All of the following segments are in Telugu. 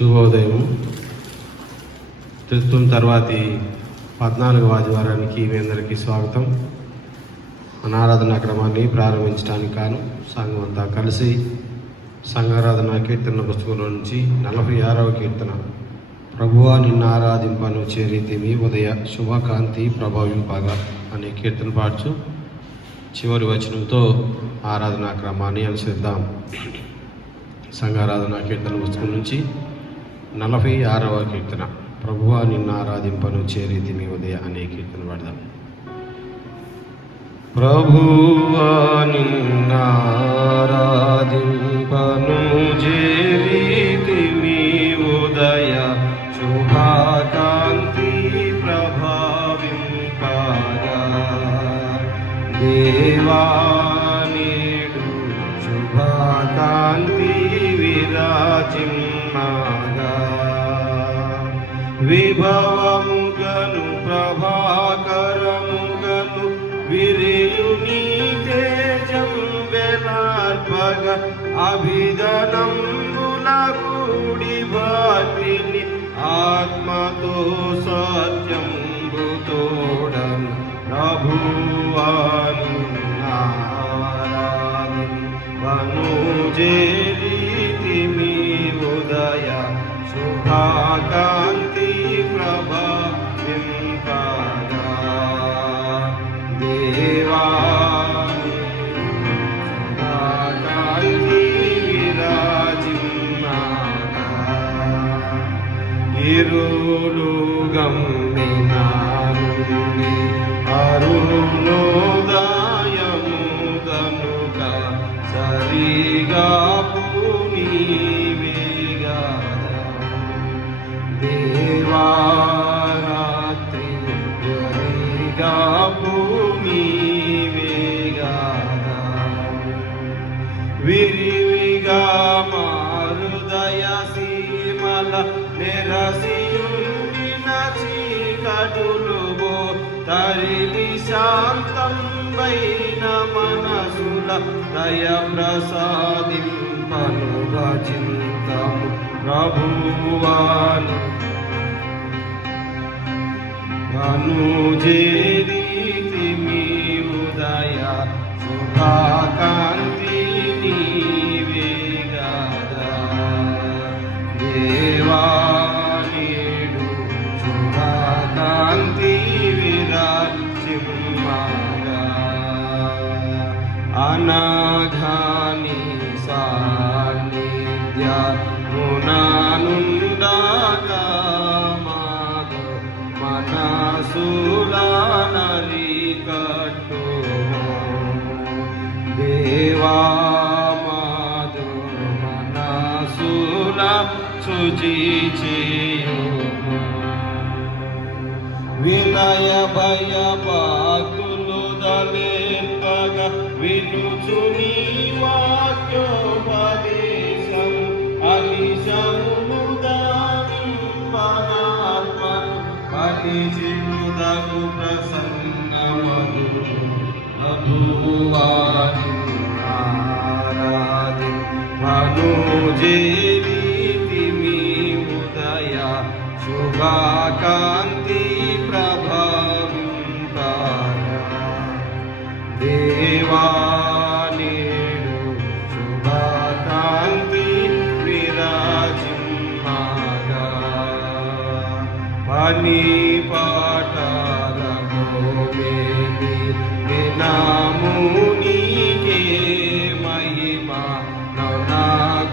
శుభోదయం. క్రితం తర్వాతి 14వ ఆదివారానికి మీ అందరికీ స్వాగతం. అనారాధన క్రమాన్ని ప్రారంభించడానికి కాను సంఘం అంతా కలిసి సంఘారాధన కీర్తన పుస్తకంలో నుంచి 46వ కీర్తన ప్రభువా నిన్ను ఆరాధింపను చేరితిమి ఉదయ శుభకాంతి ప్రభావింపగా అనే కీర్తన పాడుచు చివరి వచనంతో ఆరాధనా క్రమాన్ని అనుసరిద్దాం. సంఘారాధన కీర్తన పుస్తకం నుంచి 46వ కీర్తన ప్రభువా నిన్ను ఆరాధింపను చేరితిమి ఉదయ అనే కీర్తన పాడదాం. ప్రభువా నిన్ను ఆరాధింపను చేరితిమి ఉదయ శుభకాంతి ప్రభావింపగా దేవా నేడు శుభకాంతి విరాజిమ్మగా విభవముగను ప్రభాకరముగను విరియుని తేజం వెలార్పగ అభిదనంబుల కూడి భక్తిని ఆత్మతో సత్యంబుతోడను ప్రభువా నిన్ను ఆరాధింపను చేరితిమి ఉదయ శుభకాంతి ప్రభావింపగా దేవా శుభకాంతి విరాజిమ్మగా ఇరులు గమ్మినా నుండి అరుణోదయముదనుక సరిగా పునీవేగా దేవారాత్రి సరిగా పునీవేగా విరివిగా మారుదయ సీమల నిరసియుండిన చీకటులు తరిమి శాంతంబైన మనసుల దయ ప్రసాదింపనుగా చింతము ప్రభువాను అనుజేరితిమి ఉదయ శుభకాంతి నీవేగా దేవా నేడు శుభకాంతి విరాజిమ్మగా అనాఘాని సాన్నిధ్యమునానుండగా మాకు మనసులనరి కట్టు దేవా మాదు మనసుల శుచి చేయుము వినయ భయ భక్తులు దళేర్పగా వినుచు నీ వాక్యోపదేశం అనిశమును దానింపనాత్మను పరిచినుదగు ప్రసన్నమగు ప్రభువా నిన్ను ఆరాధింపను చేరితిమి ఉదయ శుభకాంతి ప్రభావింపగా దేవా నేడు శుభకాంతి విరాజిమ్మగా పని పాటలకు మేమి వినాము నీకే మహిమ నా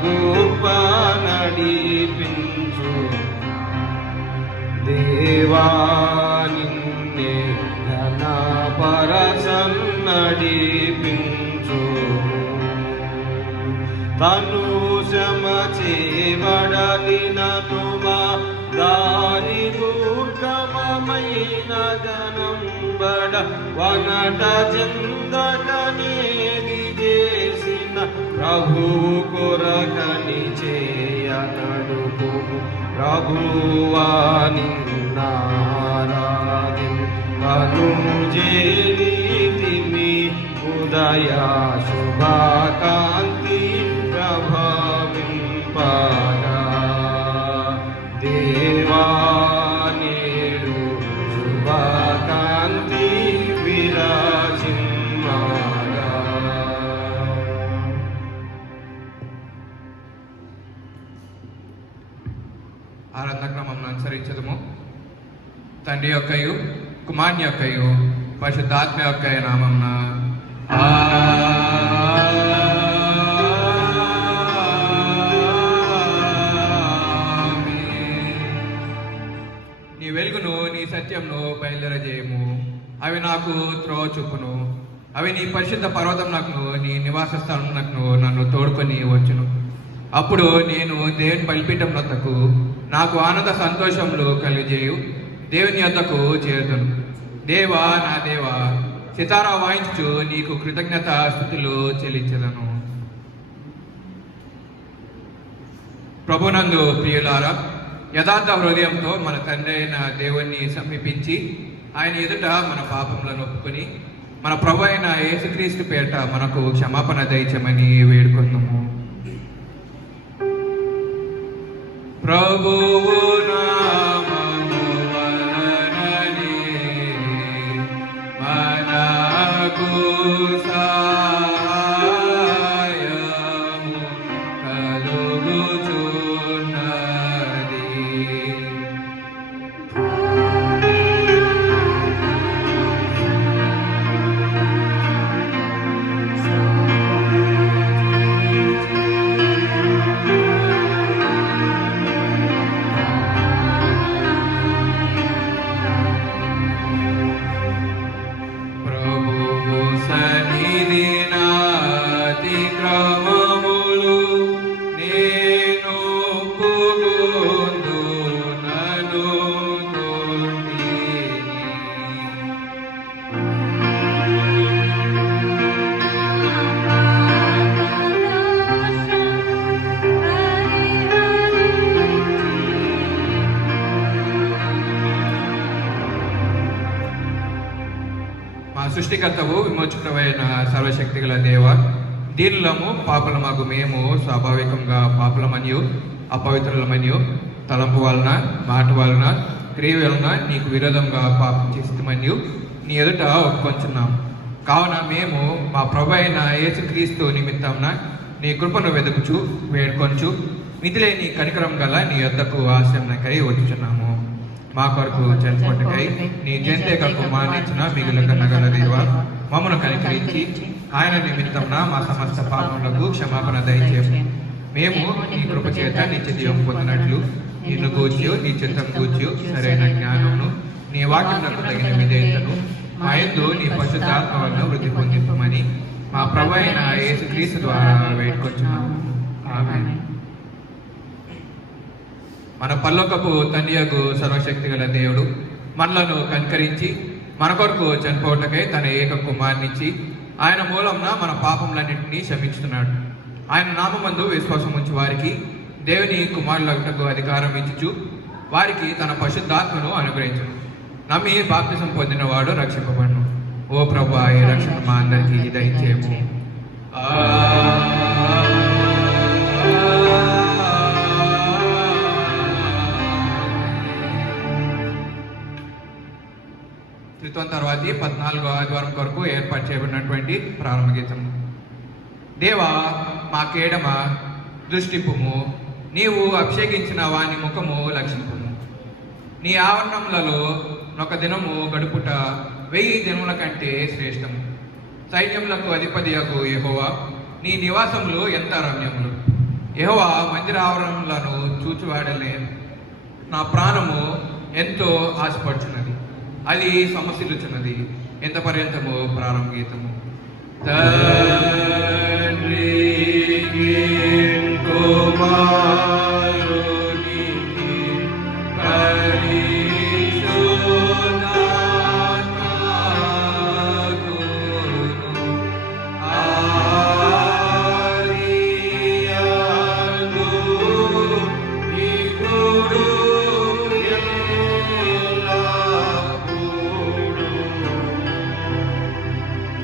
గొప్ప నడిపించు దేవా నిన్నే ఘనపరచన్నడిపించు తను శ్రమ చేయబడలినతుమా దారి దుర్గమమైన గనంబడ వనట చెందకనేది చేసిన ప్రభువు కొరకని చేయనడుపు ప్రభువా నిన్ను ఆరాధింపను చేరితిమి ఉదయ శుభకాంతి ప్రభావింపగా ఆరాధన క్రమం అనుసరించదము. తండ్రి యొక్కయు కుమారుని యొక్కయు పరిశుద్ధాత్మ యొక్క నామమున నీ వెలుగును నీ సత్యంను బయలుదేరజేయము. అవి నాకు త్రోవ చూపును. అవి నీ పరిశుద్ధ పర్వతమునకు నీ నివాస స్థలమునకు నన్ను తోడుకొని వచ్చును. అప్పుడు నేను దేవుని బలిపీఠమునకు నాకు ఆనంద సంతోషములు కలిగజేయు దేవుని యొద్దకు చేరుదును. దేవా నా దేవా, సితారా వాయించు నీకు కృతజ్ఞత స్తుతులు చెల్లించదను. ప్రభునందు ప్రియులారా, యథార్థ హృదయంతో మన తండ్రి అయిన దేవుణ్ణి సమీపించి ఆయన ఎదుట మన పాపములను ఒప్పుకొని మన ప్రభు అయిన యేసుక్రీస్తు పేరిట మనకు క్షమాపణ దయచేయమని వేడుకుందాము. ప్రభువు నామము వలననే మనకు సహాయము కలుగుచున్నది. సృష్టికర్తవు విమోచకుడైన సర్వశక్తి గల దేవ, దీనులము పాపలమగు మేము స్వాభావికంగా పాపలమనియు అపవిత్రులమనియు తలంపు వలన మాట వలన క్రియ వలన నీకు విరోధంగా పాపం చేస్తామనియు నీ ఎదుట ఒప్పుకొంచున్నాం. కావున మేము మా ప్రభు అయిన యేసుక్రీస్తు నిమిత్తంన నీ కృపను వెతుకుచు వేడుకొంచు మితిలేని కనికరం గల నీ యొద్దకు ఆశ్రమకై వచ్చుచున్నాము. మా కొరకు చనిపోటకై నీ జంతేక కుమార్నిచ్చిన మిగులు కన్నగల దేవ, మమ్మను కనికరించి ఆయన నిమిత్తంన మా సమస్త పాపములకు క్షమాపణ దయచేయము. మేము నీ కృప చేత నిత్య జీవం పొందినట్లు నిన్ను గూర్చి నీ చిత్తం గూర్చి సరైన జ్ఞానమును నీ వాక్యములకు తగిన విధేయతను మా యందు నీ పరిశుద్ధాత్మలను వృద్ధి పొందింపమని మా ప్రభు అయిన యేసుక్రీస్తు ద్వారా వేడుకొచ్చున్నాము. ఆమేన్. మన పల్లొకపు తండ్రియగు సర్వశక్తి గల దేవుడు మనలను కనికరించి మన కొరకు చనిపోవటకై తన ఏక కుమార్నిచ్చి ఆయన మూలంన మన పాపములన్నింటినీ క్షమించుతున్నాడు. ఆయన నామమందు విశ్వాసం ఉంచి వారికి దేవుని కుమారులకు అధికారం ఇచ్చుచు వారికి తన పరిశుద్ధాత్మను అనుగ్రహించును. నమ్మి బాప్తిసం పొందిన వాడు రక్షింపబడును. ఓ ప్రభువా, ఈ రక్షణ మా అందరికీ దయచేయము. త్రిత్వం తర్వాతి 14వ ఆదివారం కొరకు ఏర్పాటు చేయబడినటువంటి ప్రారంభ గీతం. దేవా మా కేడమ దృష్టింపుము, నీవు అభిషేకించిన వాని ముఖము లక్షింపుము. నీ ఆవరణములలో ఒక దినము గడుపుట 1000 దినముల కంటే శ్రేష్టము. సైన్యములకు అధిపతియగు యెహోవా, నీ నివాసములు ఎంత రమ్యములు. యెహోవా మందిర ఆవరణములను చూచువాడలే నా ప్రాణము ఎంతో ఆశపడుచున్నది, అది సమస్యలుచున్నది. ఎంత పర్యంతము ప్రారంభ గీతము.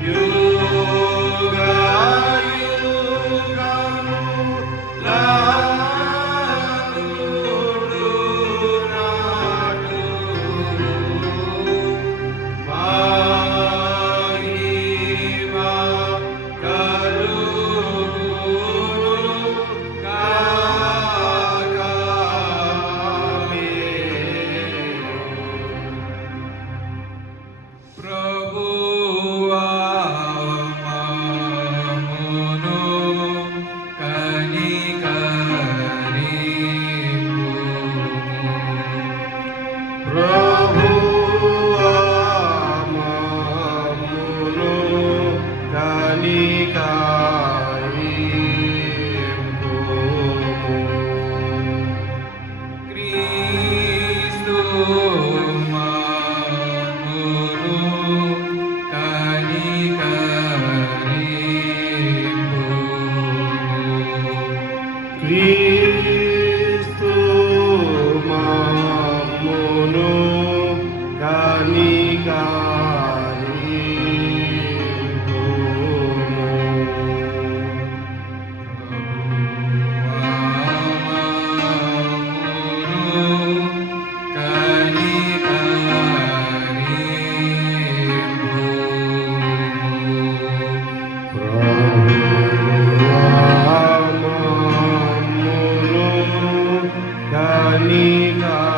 Yuga, yuga, la Maria,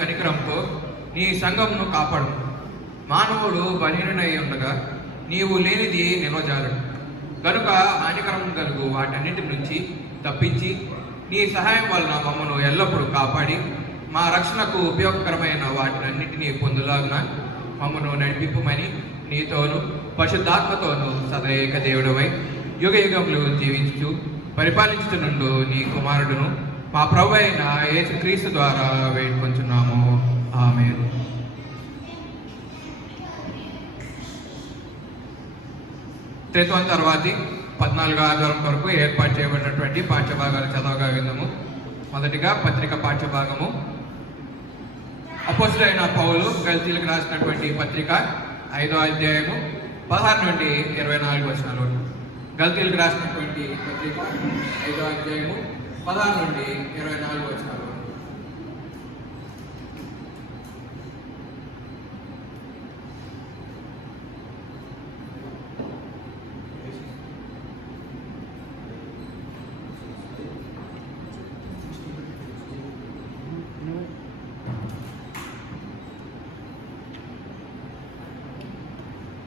కనికరంతో నీ సంఘమును కాపాడు. మానవుడు బలహీనుడై ఉండగా నీవు లేనిది నిలవజాలడు గనుక హానికరం కలుగు వాటన్నిటి నుంచి తప్పించి నీ సహాయం వలన మమ్మను ఎల్లప్పుడూ కాపాడి మా రక్షణకు ఉపయోగకరమైన వాటినన్నిటినీ పొందులాగున మమ్మను నడిపింపుమని నీతోను పరిశుద్ధాత్మతోను సదైక దేవుడవై యుగ యుగములు జీవించు పరిపాలించుతుండు నీ కుమారుడును మా ప్రభు అయిన యేసుక్రీస్తు ద్వారా వేడుకొంచున్నాము. ఆమేన్. త్రేత్వం తర్వాతి 14వ ఆదివారం వరకు ఏర్పాటు చేయబడినటువంటి పాఠ్యభాగాలు చదవగా విందాము. మొదటిగా పత్రిక పాఠ్యభాగము. అపోస్తలుడైన పౌలు గలతీయులకు రాసినటువంటి పత్రిక 5వ అధ్యాయము 16 నుండి 24 వచనాలు. గలతీయులకు రాసినటువంటి పత్రిక 5వ అధ్యాయము 16 నుండి 24 వచనాలు.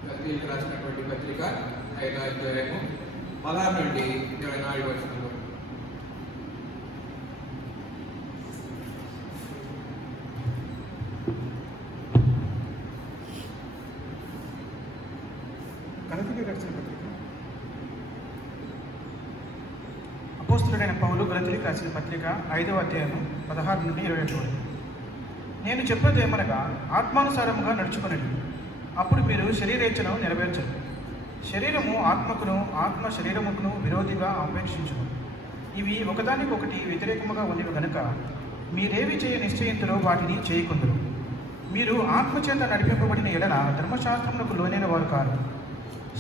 గలతీయులకు రాసినటువంటి పత్రిక 5వ అధ్యాయము 16 నుండి 24 వచనాలు. అపోస్తలుడైన పౌలు గలతీయులకు రాసిన పత్రిక 5వ అధ్యాయం 16 నుండి 21 వరకు. నేను చెప్పేది ఏమనగా ఆత్మానుసారముగా నడుచుకునండి, అప్పుడు మీరు శరీరేచ్ఛను నెరవేర్చరు. శరీరము ఆత్మకును, ఆత్మ శరీరముకును విరోధిగా అపేక్షించును. ఇవి ఒకదానికొకటి వ్యతిరేకముగా ఉన్నవి గనుక మీరేవి చేయ నిశ్చయింతురో వాటిని చేయకుందరు. మీరు ఆత్మచేత నడిపింపబడిన ఎడల ధర్మశాస్త్రములకు లోనైన వారు కాదు.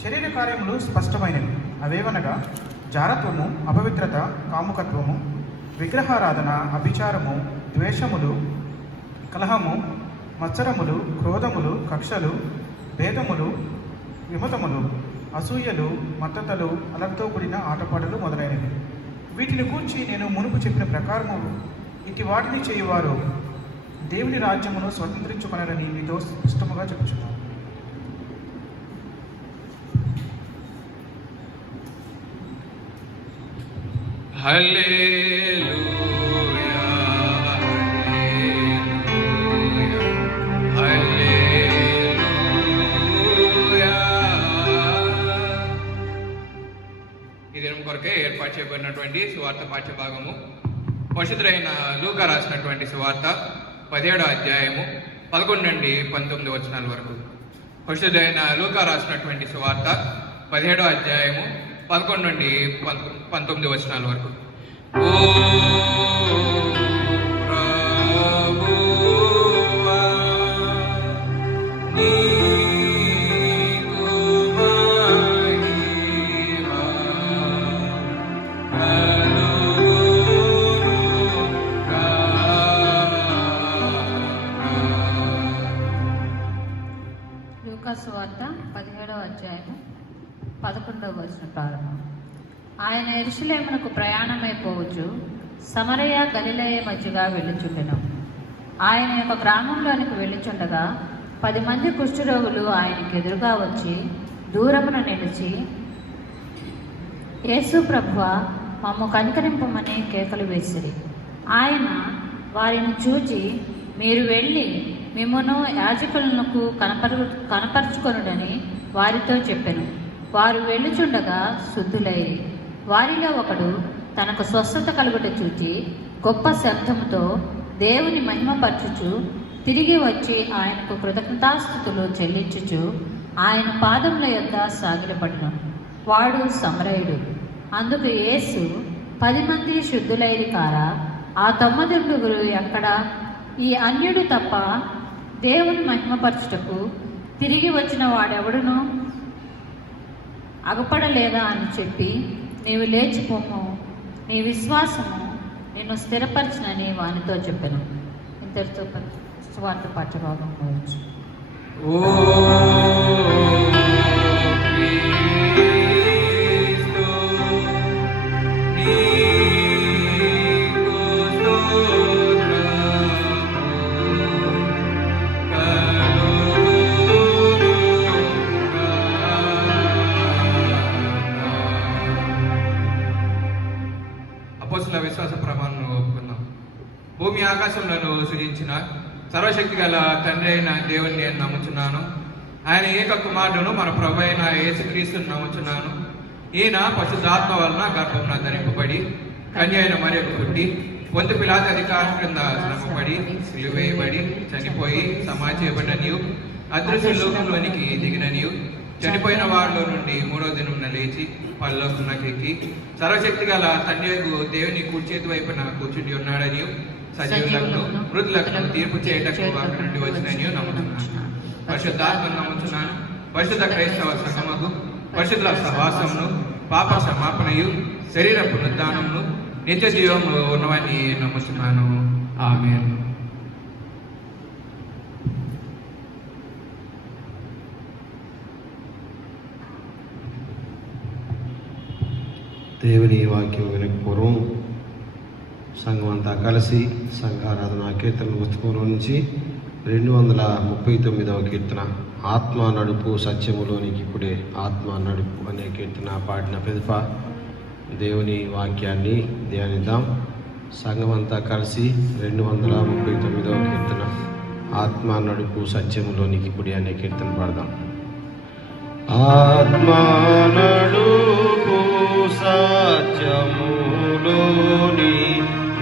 శరీర కార్యములు స్పష్టమైనవి. అవేవనగా జారత్వము, అపవిత్రత, కాముకత్వము, విగ్రహారాధన, అభిచారము, ద్వేషములు, కలహము, మత్సరములు, క్రోధములు, కక్షలు, భేదములు, విమతములు, అసూయలు, మత్తతలు, అలర్తో కూడిన ఆటపాటలు మొదలైనవి. వీటిని గూర్చి నేను మునుపు చెప్పిన ప్రకారము ఇటు వాటిని చేయువారు దేవుని రాజ్యమును స్వతంత్రించుకొనరని మీతో స్పష్టముగా చెప్పుచున్నాను. హల్లెలూయా, హల్లెలూయా. ఈ దినం కొరకే ఏర్పాటు చేయబడినటువంటి సువార్త పాఠ్యభాగము. పరిశుద్ధుడైన లూకా రాసినటువంటి సువార్త 17వ అధ్యాయము 11 నుండి 19 వచనాల వరకు. పరిశుద్ధుడైన లూకా రాసినటువంటి సువార్త 17వ అధ్యాయము 11 నుండి 19 వచనాల వరకు. ఓ ప్రభువా, నీకు మహిమ కలుగునుగాక. లూకా సువార్త 17వ అధ్యాయము 11వ వచనం ప్రారంభం. ఆయన యెరూషలేమునకు ప్రయాణమైపోవచ్చు సమరయ గలిలయ మధ్యగా వెళ్ళుచుండెను. ఆయన యొక్క గ్రామంలోనికి వెళ్ళుచుండగా 10 మంది కుష్ఠరోగులు ఆయనకు ఎదురుగా వచ్చి దూరమున నిలిచి, యేసు ప్రభువా, మమ్ము కనికరింపమని కేకలు వేసిరి. ఆయన వారిని చూచి, మీరు వెళ్ళి మిమ్మును యాజకులకు కనపరుచుకొనుడని వారితో చెప్పెను. వారు వెళ్ళుచుండగా శుద్ధులైరి. వారిలో ఒకడు తనకు స్వస్థత కలుగుట చూచి గొప్ప శబ్దముతో దేవుని మహిమపరచుచు తిరిగి వచ్చి ఆయనకు కృతజ్ఞతాస్తుతులు చెల్లించుచు ఆయన పాదముల యొద్ద సాగిలపడును. వాడు సమరయుడు. అందుకు యేసు, 10 మంది శుద్ధులైరి కారా? ఆ 9 ఎక్కడ? ఈ అన్యుడు తప్ప దేవుని మహిమపరచుటకు తిరిగి వచ్చిన వాడెవడును అగపడలేదా అని చెప్పి, నీవు లేచిపోము, నీ విశ్వాసము నిన్ను స్థిరపరచునని వానితో చెప్పాను. ఇంతటితో సువార్త పాఠ్యభాగం పోవచ్చు. ఓ క్రీస్తు, నీకు స్తోత్రము. భూమి ఆకాశములను సృజించిన సర్వశక్తి గల తండ్రి అయిన దేవుని నేను నమ్ముచున్నాను. ఆయన ఏక కుమారుడును మన ప్రభు అయిన యేసుక్రీస్తుని నమ్ముచున్నాను. ఈయన పరిశుద్ధాత్మ వలన గర్భమున ధరింపబడి కన్య అయిన మరియకు పుట్టి పొంతు పిలాతు అధికారం క్రింద శ్రమపడి సిలువేయబడి చనిపోయి సమాధి చేయబడిననియు అదృశ్య లోకంలోనికి దిగిననియు చనిపోయిన వారిలో నుండి మూడో దినమున లేచి పరలోకమునకెక్కి సర్వశక్తి గల తండ్రియగు దేవుని కుడి చేతి వైపున కూర్చుని ఉన్నాడని సజీవులకు మృతులకు తీర్పు చేయటకు అక్కడి నుండి వచ్చినని నమ్ముతున్నాను. పరిశుద్ధాత్మను నమ్ముతున్నాను. పరిశుద్ధ క్రైస్తవ సంగమకు పరిశుద్ధుల సహవాసమును పాప క్షమాపణయు శరీర పునరుద్ధానమును నిత్య జీవములు ఉన్నవని నమ్ముతున్నాను. ఆమేన్. దేవుని వాక్యం వినక పూర్వం సంఘం అంతా కలిసి సంఘారాధన కీర్తన పుస్తకంలో నుంచి 239వ కీర్తన ఆత్మ నడుపు సత్యములోనికి ఇప్పుడే ఆత్మ నడుపు అనే కీర్తన పాడిన పిదప దేవుని వాక్యాన్ని ధ్యానిద్దాం. సంఘం అంతా కలిసి 239వ కీర్తన ఆత్మ నడుపు సత్యములోనికి ఇప్పుడే అనే కీర్తన పాడదాం. ఆత్మ నడుపు సత్యములోని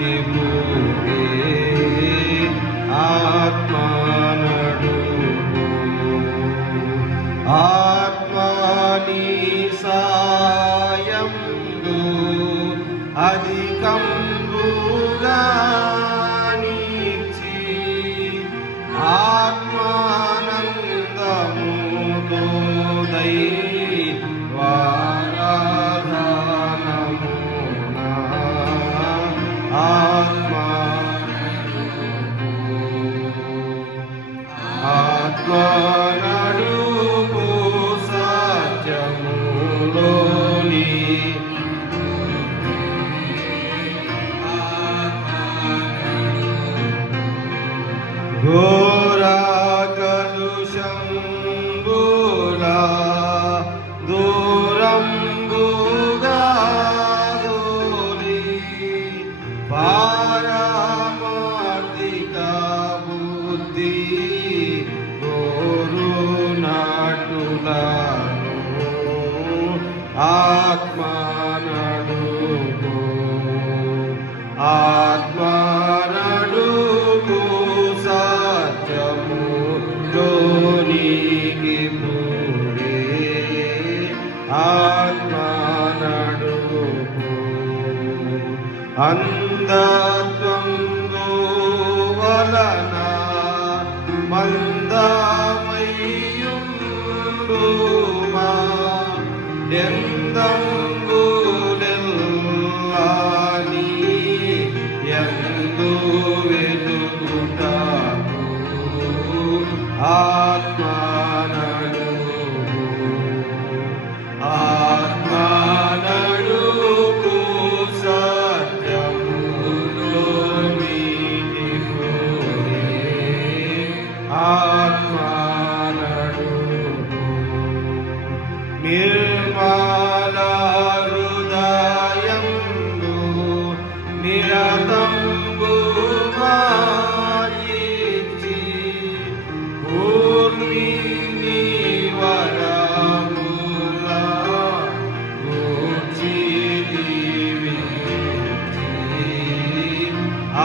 ఇప్పుడే ఆత్మ నడుపు ఆత్మని సాయందు అధికంబుగా నిలిచి ఆత్మానందముతో ఆత్మనడుపు సత్యములోని ఘోర కలుషంబులా దూరంబుగా దూరి పారమార్థిక బుద్ధి గోరునాటులను ఆత్మ నడుపు ఆత్మ నడుపు సత్యములోనికి పూడే ఆత్మ నడుపు అంధత్వందు వలన మందమయ్యుండుమా ఎందంగులెల్లాని ఎందు వెలుగుటకు ఆత్మ నడుపు ఆత్మ నడుపు సత్యములోనికి పూడే ఆత్మ నడుపు నిర్మల హృదయంబు నిరతంబు మాయిచి పూర్ణిని వరముల గూర్చి దీవించి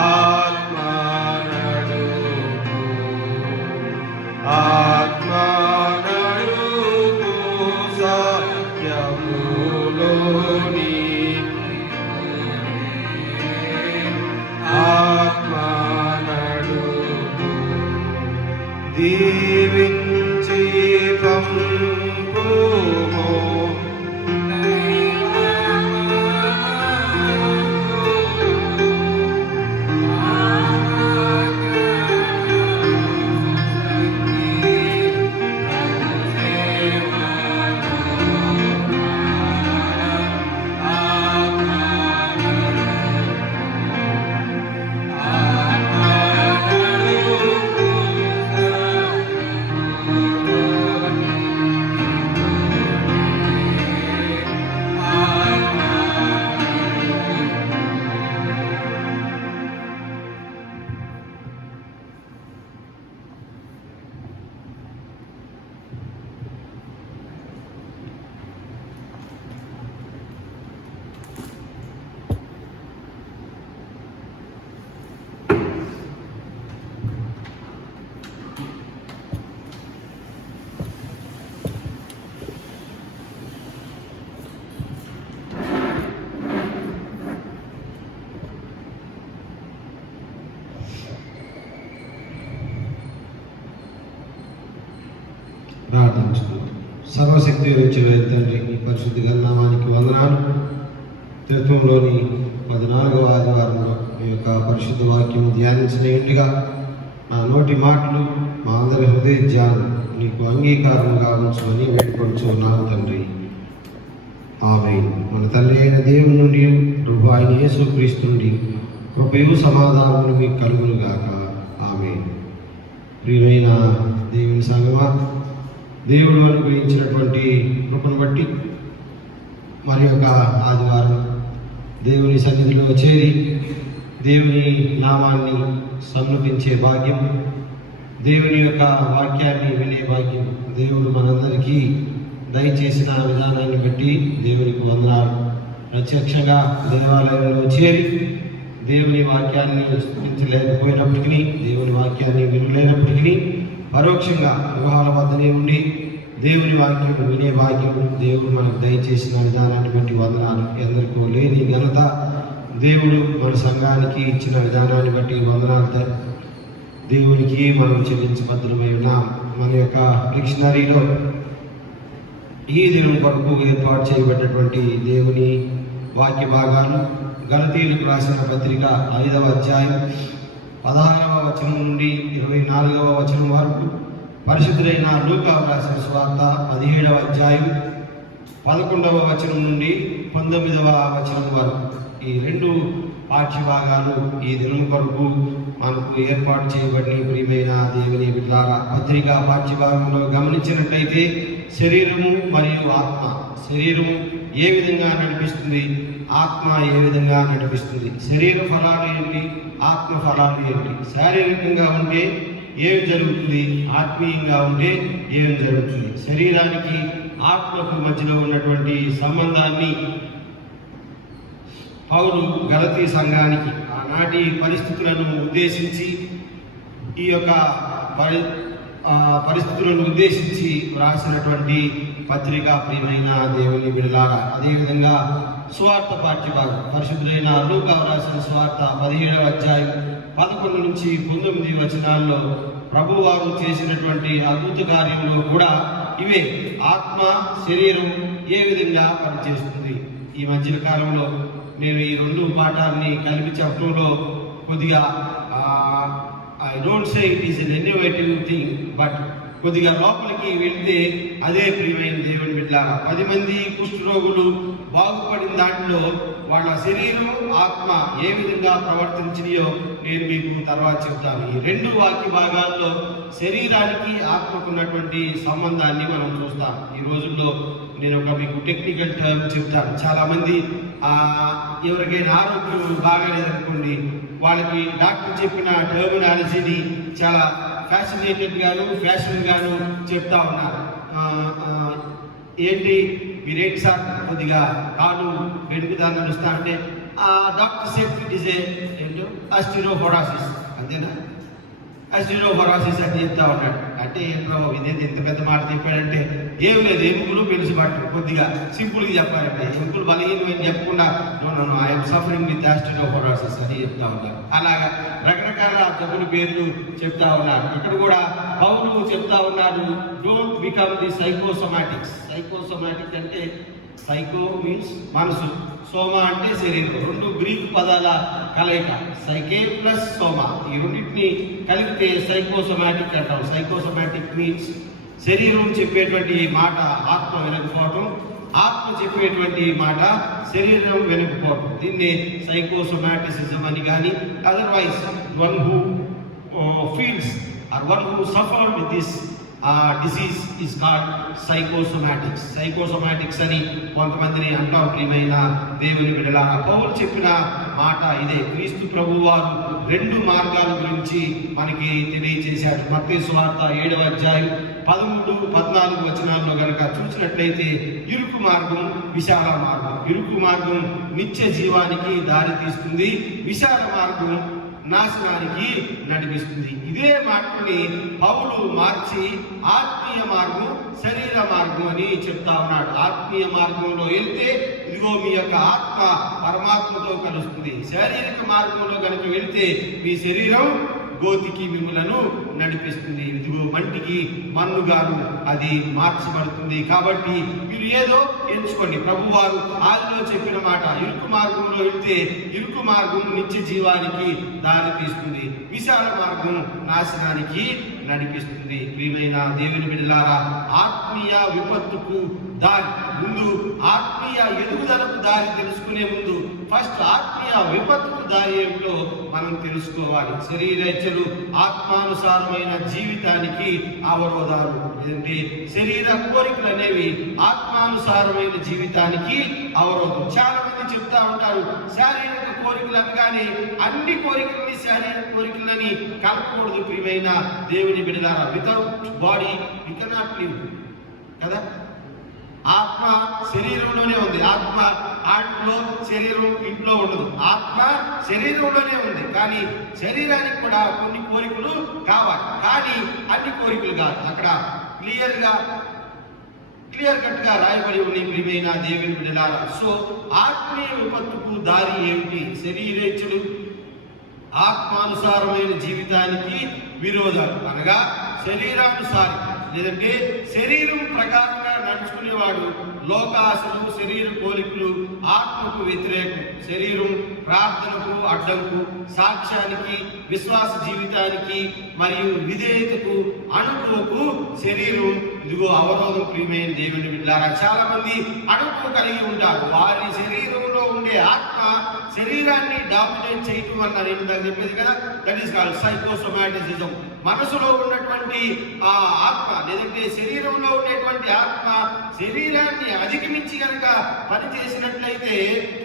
ఆత్మ నడుపు ఆత్మ నడుపు సత్యములోని ఆత్మ నడుపు దీవించి పంపుము ప్రార్థించుకుందాం. సర్వశక్తి వచ్చిన తండ్రి, ఈ పరిశుద్ధ నామానికి వందనాలు. త్రిత్వంలోని 14వ ఆదివారంలో ఈ యొక్క పరిశుద్ధ వాక్యం ధ్యానించినట్టుగా నా నోటి మాటలు, మా అందరి హృదయ ధ్యానం నీకు అంగీకారంగా ఉంచమని వేడుకొంచున్నాను తండ్రి. ఆమేన్. మన తల్లి అయిన దేవుని నుండి, ప్రభు అయిన యేసుక్రీస్తు నుండి కృపయు సమాధానములు మీకు కలుగును గాక. ఆమేన్. ప్రియమైన దేవుని సంగమా, దేవుడు అనుగ్రహించినటువంటి కృపను బట్టి మరి యొక్క ఆదివారం దేవుని సన్నిధిలో చేరి దేవుని నామాన్ని సన్నతించే భాగ్యం, దేవుని యొక్క వాక్యాన్ని వినే భాగ్యం దేవుడు మనందరికీ దయచేసిన విధానాన్ని బట్టి దేవునికి వందనాలు. ప్రత్యక్షంగా దేవాలయంలో చేరి దేవుని వాక్యాన్ని స్థుతించలేకపోయినప్పటికీ, దేవుని వాక్యాన్ని వినలేనప్పటికీ పరోక్షంగా గృహాల వద్దనే ఉండి దేవుని వాక్యం వినే భాగ్యం దేవుడు మనకు దయచేసిన విధానాన్ని బట్టి వందనాలు. ఎందరికో లేని ఘనత దేవుడు మన సంఘానికి ఇచ్చిన విధానాన్ని బట్టి వందనాలు. దేవునికి మనం చెల్లించబద్ధమై ఉన్నాం. మన యొక్క డిక్షనరీలో ఈ దినం కొరకు ఏర్పాటు చేయబడినటువంటి దేవుని వాక్య భాగాలు గలతీయులకు రాసిన పత్రిక 5వ అధ్యాయం 16వ వచనం నుండి 24వ వచనం వరకు, పరిశుద్ధులైన లూకా రాసిన సువార్త 17వ అధ్యాయం 11వ వచనం నుండి 19వ వచనం వరకు ఈ రెండు పాఠ్య భాగాలు ఈ దినం కొరకు మనకు ఏర్పాటు చేయబడిన ప్రియమైన దేవుని బిడ్డలారా, పత్రిక పాఠ్య భాగంలో గమనించినట్లయితే శరీరము మరియు ఆత్మ, శరీరము ఏ విధంగా నడిపిస్తుంది, ఆత్మ ఏ విధంగా నడిపిస్తుంది, శరీర ఫలాలు ఏంటి, ఆత్మ ఫలాలు ఏంటి, శారీరకంగా ఉంటే ఏం జరుగుతుంది, ఆత్మీయంగా ఉంటే ఏం జరుగుతుంది, శరీరానికి ఆత్మకు మధ్యలో ఉన్నటువంటి సంబంధాన్ని పౌలు గలతీ సంఘానికి ఆనాటి పరిస్థితులను ఉద్దేశించి ఈ యొక్క పరిస్థితులను ఉద్దేశించి వ్రాసినటువంటి పత్రిక ప్రియమైన దేవుని బిడ్డలారా. అదేవిధంగా సువార్త పాఠ్యభాగం పరిశుద్ధులైన లూకా వ్రాసిన సువార్త 17వ అధ్యాయం 11 నుంచి 19 వచనాల్లో ప్రభువారు చేసినటువంటి అద్భుత కార్యంలో కూడా ఇవే ఆత్మ శరీరం ఏ విధంగా పనిచేస్తుంది. ఈ మధ్య కాలంలో నేను ఈ రెండు పాఠాన్ని కలిపి చెప్పడంలో కొద్దిగా I don't say it is an innovative thing, but కొద్దిగా లోపలికి వెళ్తే అదే ప్రియమైన దేవుని బిడ్డ 10 మంది కుష్ఠరోగులు బాగుపడిన దాంట్లో వాళ్ళ శరీరం ఆత్మ ఏ విధంగా ప్రవర్తించినాయో నేను మీకు తర్వాత చెప్తాను. ఈ రెండు వాక్య భాగాల్లో శరీరానికి ఆత్మకు ఉన్నటువంటి సంబంధాన్ని మనం చూస్తాం. ఈ రోజుల్లో నేను మీకు టెక్నికల్ టర్మ్ చెప్తాను. చాలామంది ఎవరికైనా ఆరోగ్యం బాగాలేదనుకోండి, వాళ్ళకి డాక్టర్ చెప్పిన టర్మినాలజీని చాలా ఫ్యాషన్ గాను చెప్తా ఉన్నారు. ఏంటి మీరేంటి సార్ కొద్దిగా కాలు వెనుకదాన్ని నడుస్తా అంటే డాక్టర్ సేఫ్ ఇట్ ఈస్ ఏంటో ఆస్టిరోఫొరాసిస్, అంతేనా, ఆస్టిరోఫొరాసిస్ అని చెప్తా ఉన్నాడు. అంటే ఏంటో ఇదేంటి ఎంత పెద్ద మాట చెప్పాడంటే ఏం లేదు, ఎముకలు పెలుసుబాటు కొద్దిగా సింపుల్గా చెప్పాలంటే ఎముకలు బలహీనం అని చెప్పకుండా నో ఐఎమ్ సఫరింగ్ విత్ ఆస్టిరోఫొరాసిస్ అని చెప్తా ఉన్నారు. అలాగా రకరకాల జబ్బుల పేర్లు చెప్తా ఉన్నారు. ఇక్కడ కూడా పౌలు చెప్తా ఉన్నారు, don't become the psychosomatics. Psychosomatic అంటే సైకో మీన్స్ మనసు, సోమా అంటే శరీరం. రెండు గ్రీకు పదాల కలయిక, సైకే ప్లస్ సోమా. ఈ రెండింటిని కలిపితే సైకోసోమాటిక్ అంటాం. సైకోసోమాటిక్ మీన్స్ శరీరం చెప్పేటువంటి మాట ఆత్మ వినకపోవటం, ఆత్మ చెప్పేటువంటి మాట శరీరం వినకపోవటం. దీన్ని సైకోసోమాటిసిజం అని కానీ, otherwise one who feels or one who suffer with this disease is called psychosomatics. Psychosomatics అని కొంతమందిని అంటాం. ప్రియమైన దేవుని బిడ్డల, పౌలు చెప్పిన మాట ఇదే. క్రీస్తు ప్రభు వారు రెండు మార్గాల గురించి మనకి తెలియజేశాడు. మత్తయి సువార్త 7వ అధ్యాయం 13-14 వచనాల్లో కనుక చూసినట్లయితే ఇరుకు మార్గం, విశాల మార్గం. ఇరుకు మార్గం నిత్య జీవానికి దారి తీస్తుంది, విశాల మార్గం నాశనానికి నడిపిస్తుంది. ఇదే మాటని పౌలు మార్చి ఆత్మీయ మార్గం, శరీర మార్గం అని చెప్తా ఉన్నాడు. ఆత్మీయ మార్గంలో వెళ్తే ఇదిగో మీ యొక్క ఆత్మ పరమాత్మతో కలుస్తుంది. శారీరక మార్గంలో కనుక వెళ్తే మీ శరీరం గోతికి మిమ్మలను నడిపిస్తుంది. ఇదిగో మంటికి మన్నుగాను అది మార్చబడుతుంది. కాబట్టి మీరు ఏదో ఎంచుకోండి. ప్రభువారు ఆదిలో చెప్పిన మాట, ఇరుకు మార్గంలో వెళ్తే ఇరుకు మార్గం నిత్య జీవానికి దారి తీస్తుంది, విశాల మార్గం నాశనానికి నడిపిస్తుంది. ప్రియమైన దేవుని బిడ్డలారా, ఆత్మీయ విపత్తుకు దారి ముందు, ఆత్మీయ ఎదుగుదలకు దారి తెలుసుకునే ముందు ఫస్ట్ ఆత్మీయ విపత్తుకు దారి ఏమిటో మనం తెలుసుకోవాలి. శరీరేచ్ఛలు ఆత్మానుసారమైన జీవితానికి అవరోధాలు. ఏంటంటే శరీర కోరికలు అనేవి ఆత్మానుసారమైన జీవితానికి అవరోధం. చాలా మంది చెప్తా ఉంటారు శారీరక కోరికలు అనగానే అన్ని కోరికలని శారీరక కోరికలని కలపకూడదు. ప్రియమైన దేవుని బిడ్డలారా, without body we cannot live కదా. ఆత్మ శరీరంలోనే ఉంది. ఆత్మ ఆటలో, శరీరం ఇంట్లో ఉండదు. ఆత్మ శరీరంలోనే ఉంది, కానీ శరీరానికి కూడా కొన్ని కోరికలు కావాలి, కానీ అన్ని కోరికలు కాదు. అక్కడ క్లియర్ కట్ గా రాయబడి ఉంది. ప్రియమైన దేవుని బిడ్డలారా, సో ఆత్మీయ విపత్తుకు దారి ఏమిటి? శరీరేచ్ఛలు ఆత్మానుసారమైన జీవితానికి విరోధాలు, అనగా శరీరానుసారి లేదంటే శరీరం ప్రకారంగా నడుచుకునేవాడు లోకాశలు, శరీర కోరికలు ఆత్మకు వ్యతిరేకం. శరీరం ప్రార్థనకు అడ్డంకు, సాక్ష్యానికి, విశ్వాస జీవితానికి మరియు విధేయతకు, అణుకువకు శరీరం ఇదిగో అవరోధం. ప్రియమైన దేవుని బిడ్డలారా, చాలా మంది అణుకు కలిగి ఉంటారు. వారి శరీరంలో ఉండే ఆత్మ శరీరాన్ని డామినేట్ చేయటం వల్ల నేను చెప్పేది కదా, దట్ ఈస్ కాల్డ్ సైకోసోమాటిసిజం. మనసులో ఉన్నటువంటి ఆ ఆత్మ లేదంటే శరీరంలో ఉండేటువంటి ఆత్మ శరీరాన్ని అధిగమించి కనుక పని చేసినట్లయితే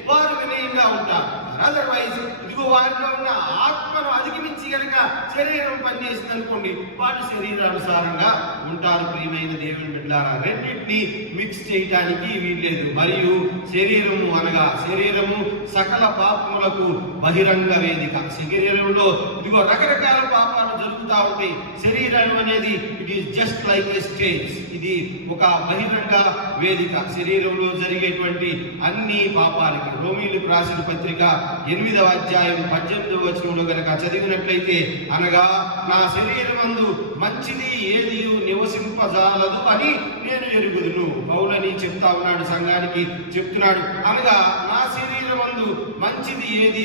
వారు వినయంగా ఉంటారు. అదర్వైజ్ ఇదిగో వారిలో ఉన్న ఆత్మను అధిగమించి కనుక శరీరం పనిచేసింది అనుకోండి, వారు శరీరానుసారంగా ఉంటారు. ప్రియమైన దేవుని బిడ్డలారా, రెండింటిని మిక్స్ చేయటానికి వీల్లేదు. మరియు శరీరము అనగా శరీరము సకల పాపములకు బహిరంగ వేదిక. శరీరంలో ఇదిగో రకరకాల పాపాలు జరుగుతూ ఉంటాయి. శరీరం అనేది it is just like a stage. ఇది ఒక బహిరంగ వేదిక. శరీరంలో జరిగేటువంటి అన్ని పాపాలకి రోమీయులకు రాసిన పత్రిక 8వ అధ్యాయం 18వ వచనంలో గనక చదివినట్లయితే, అనగా నా శరీరమందు మంచిది ఏది నివసింపజాలదు అని నేను ఎరుగుదును. పౌలని చెప్తా ఉన్నాడు, సంఘానికి చెప్తున్నాడు. అనగా నా శరీరమందు మంచిది ఏది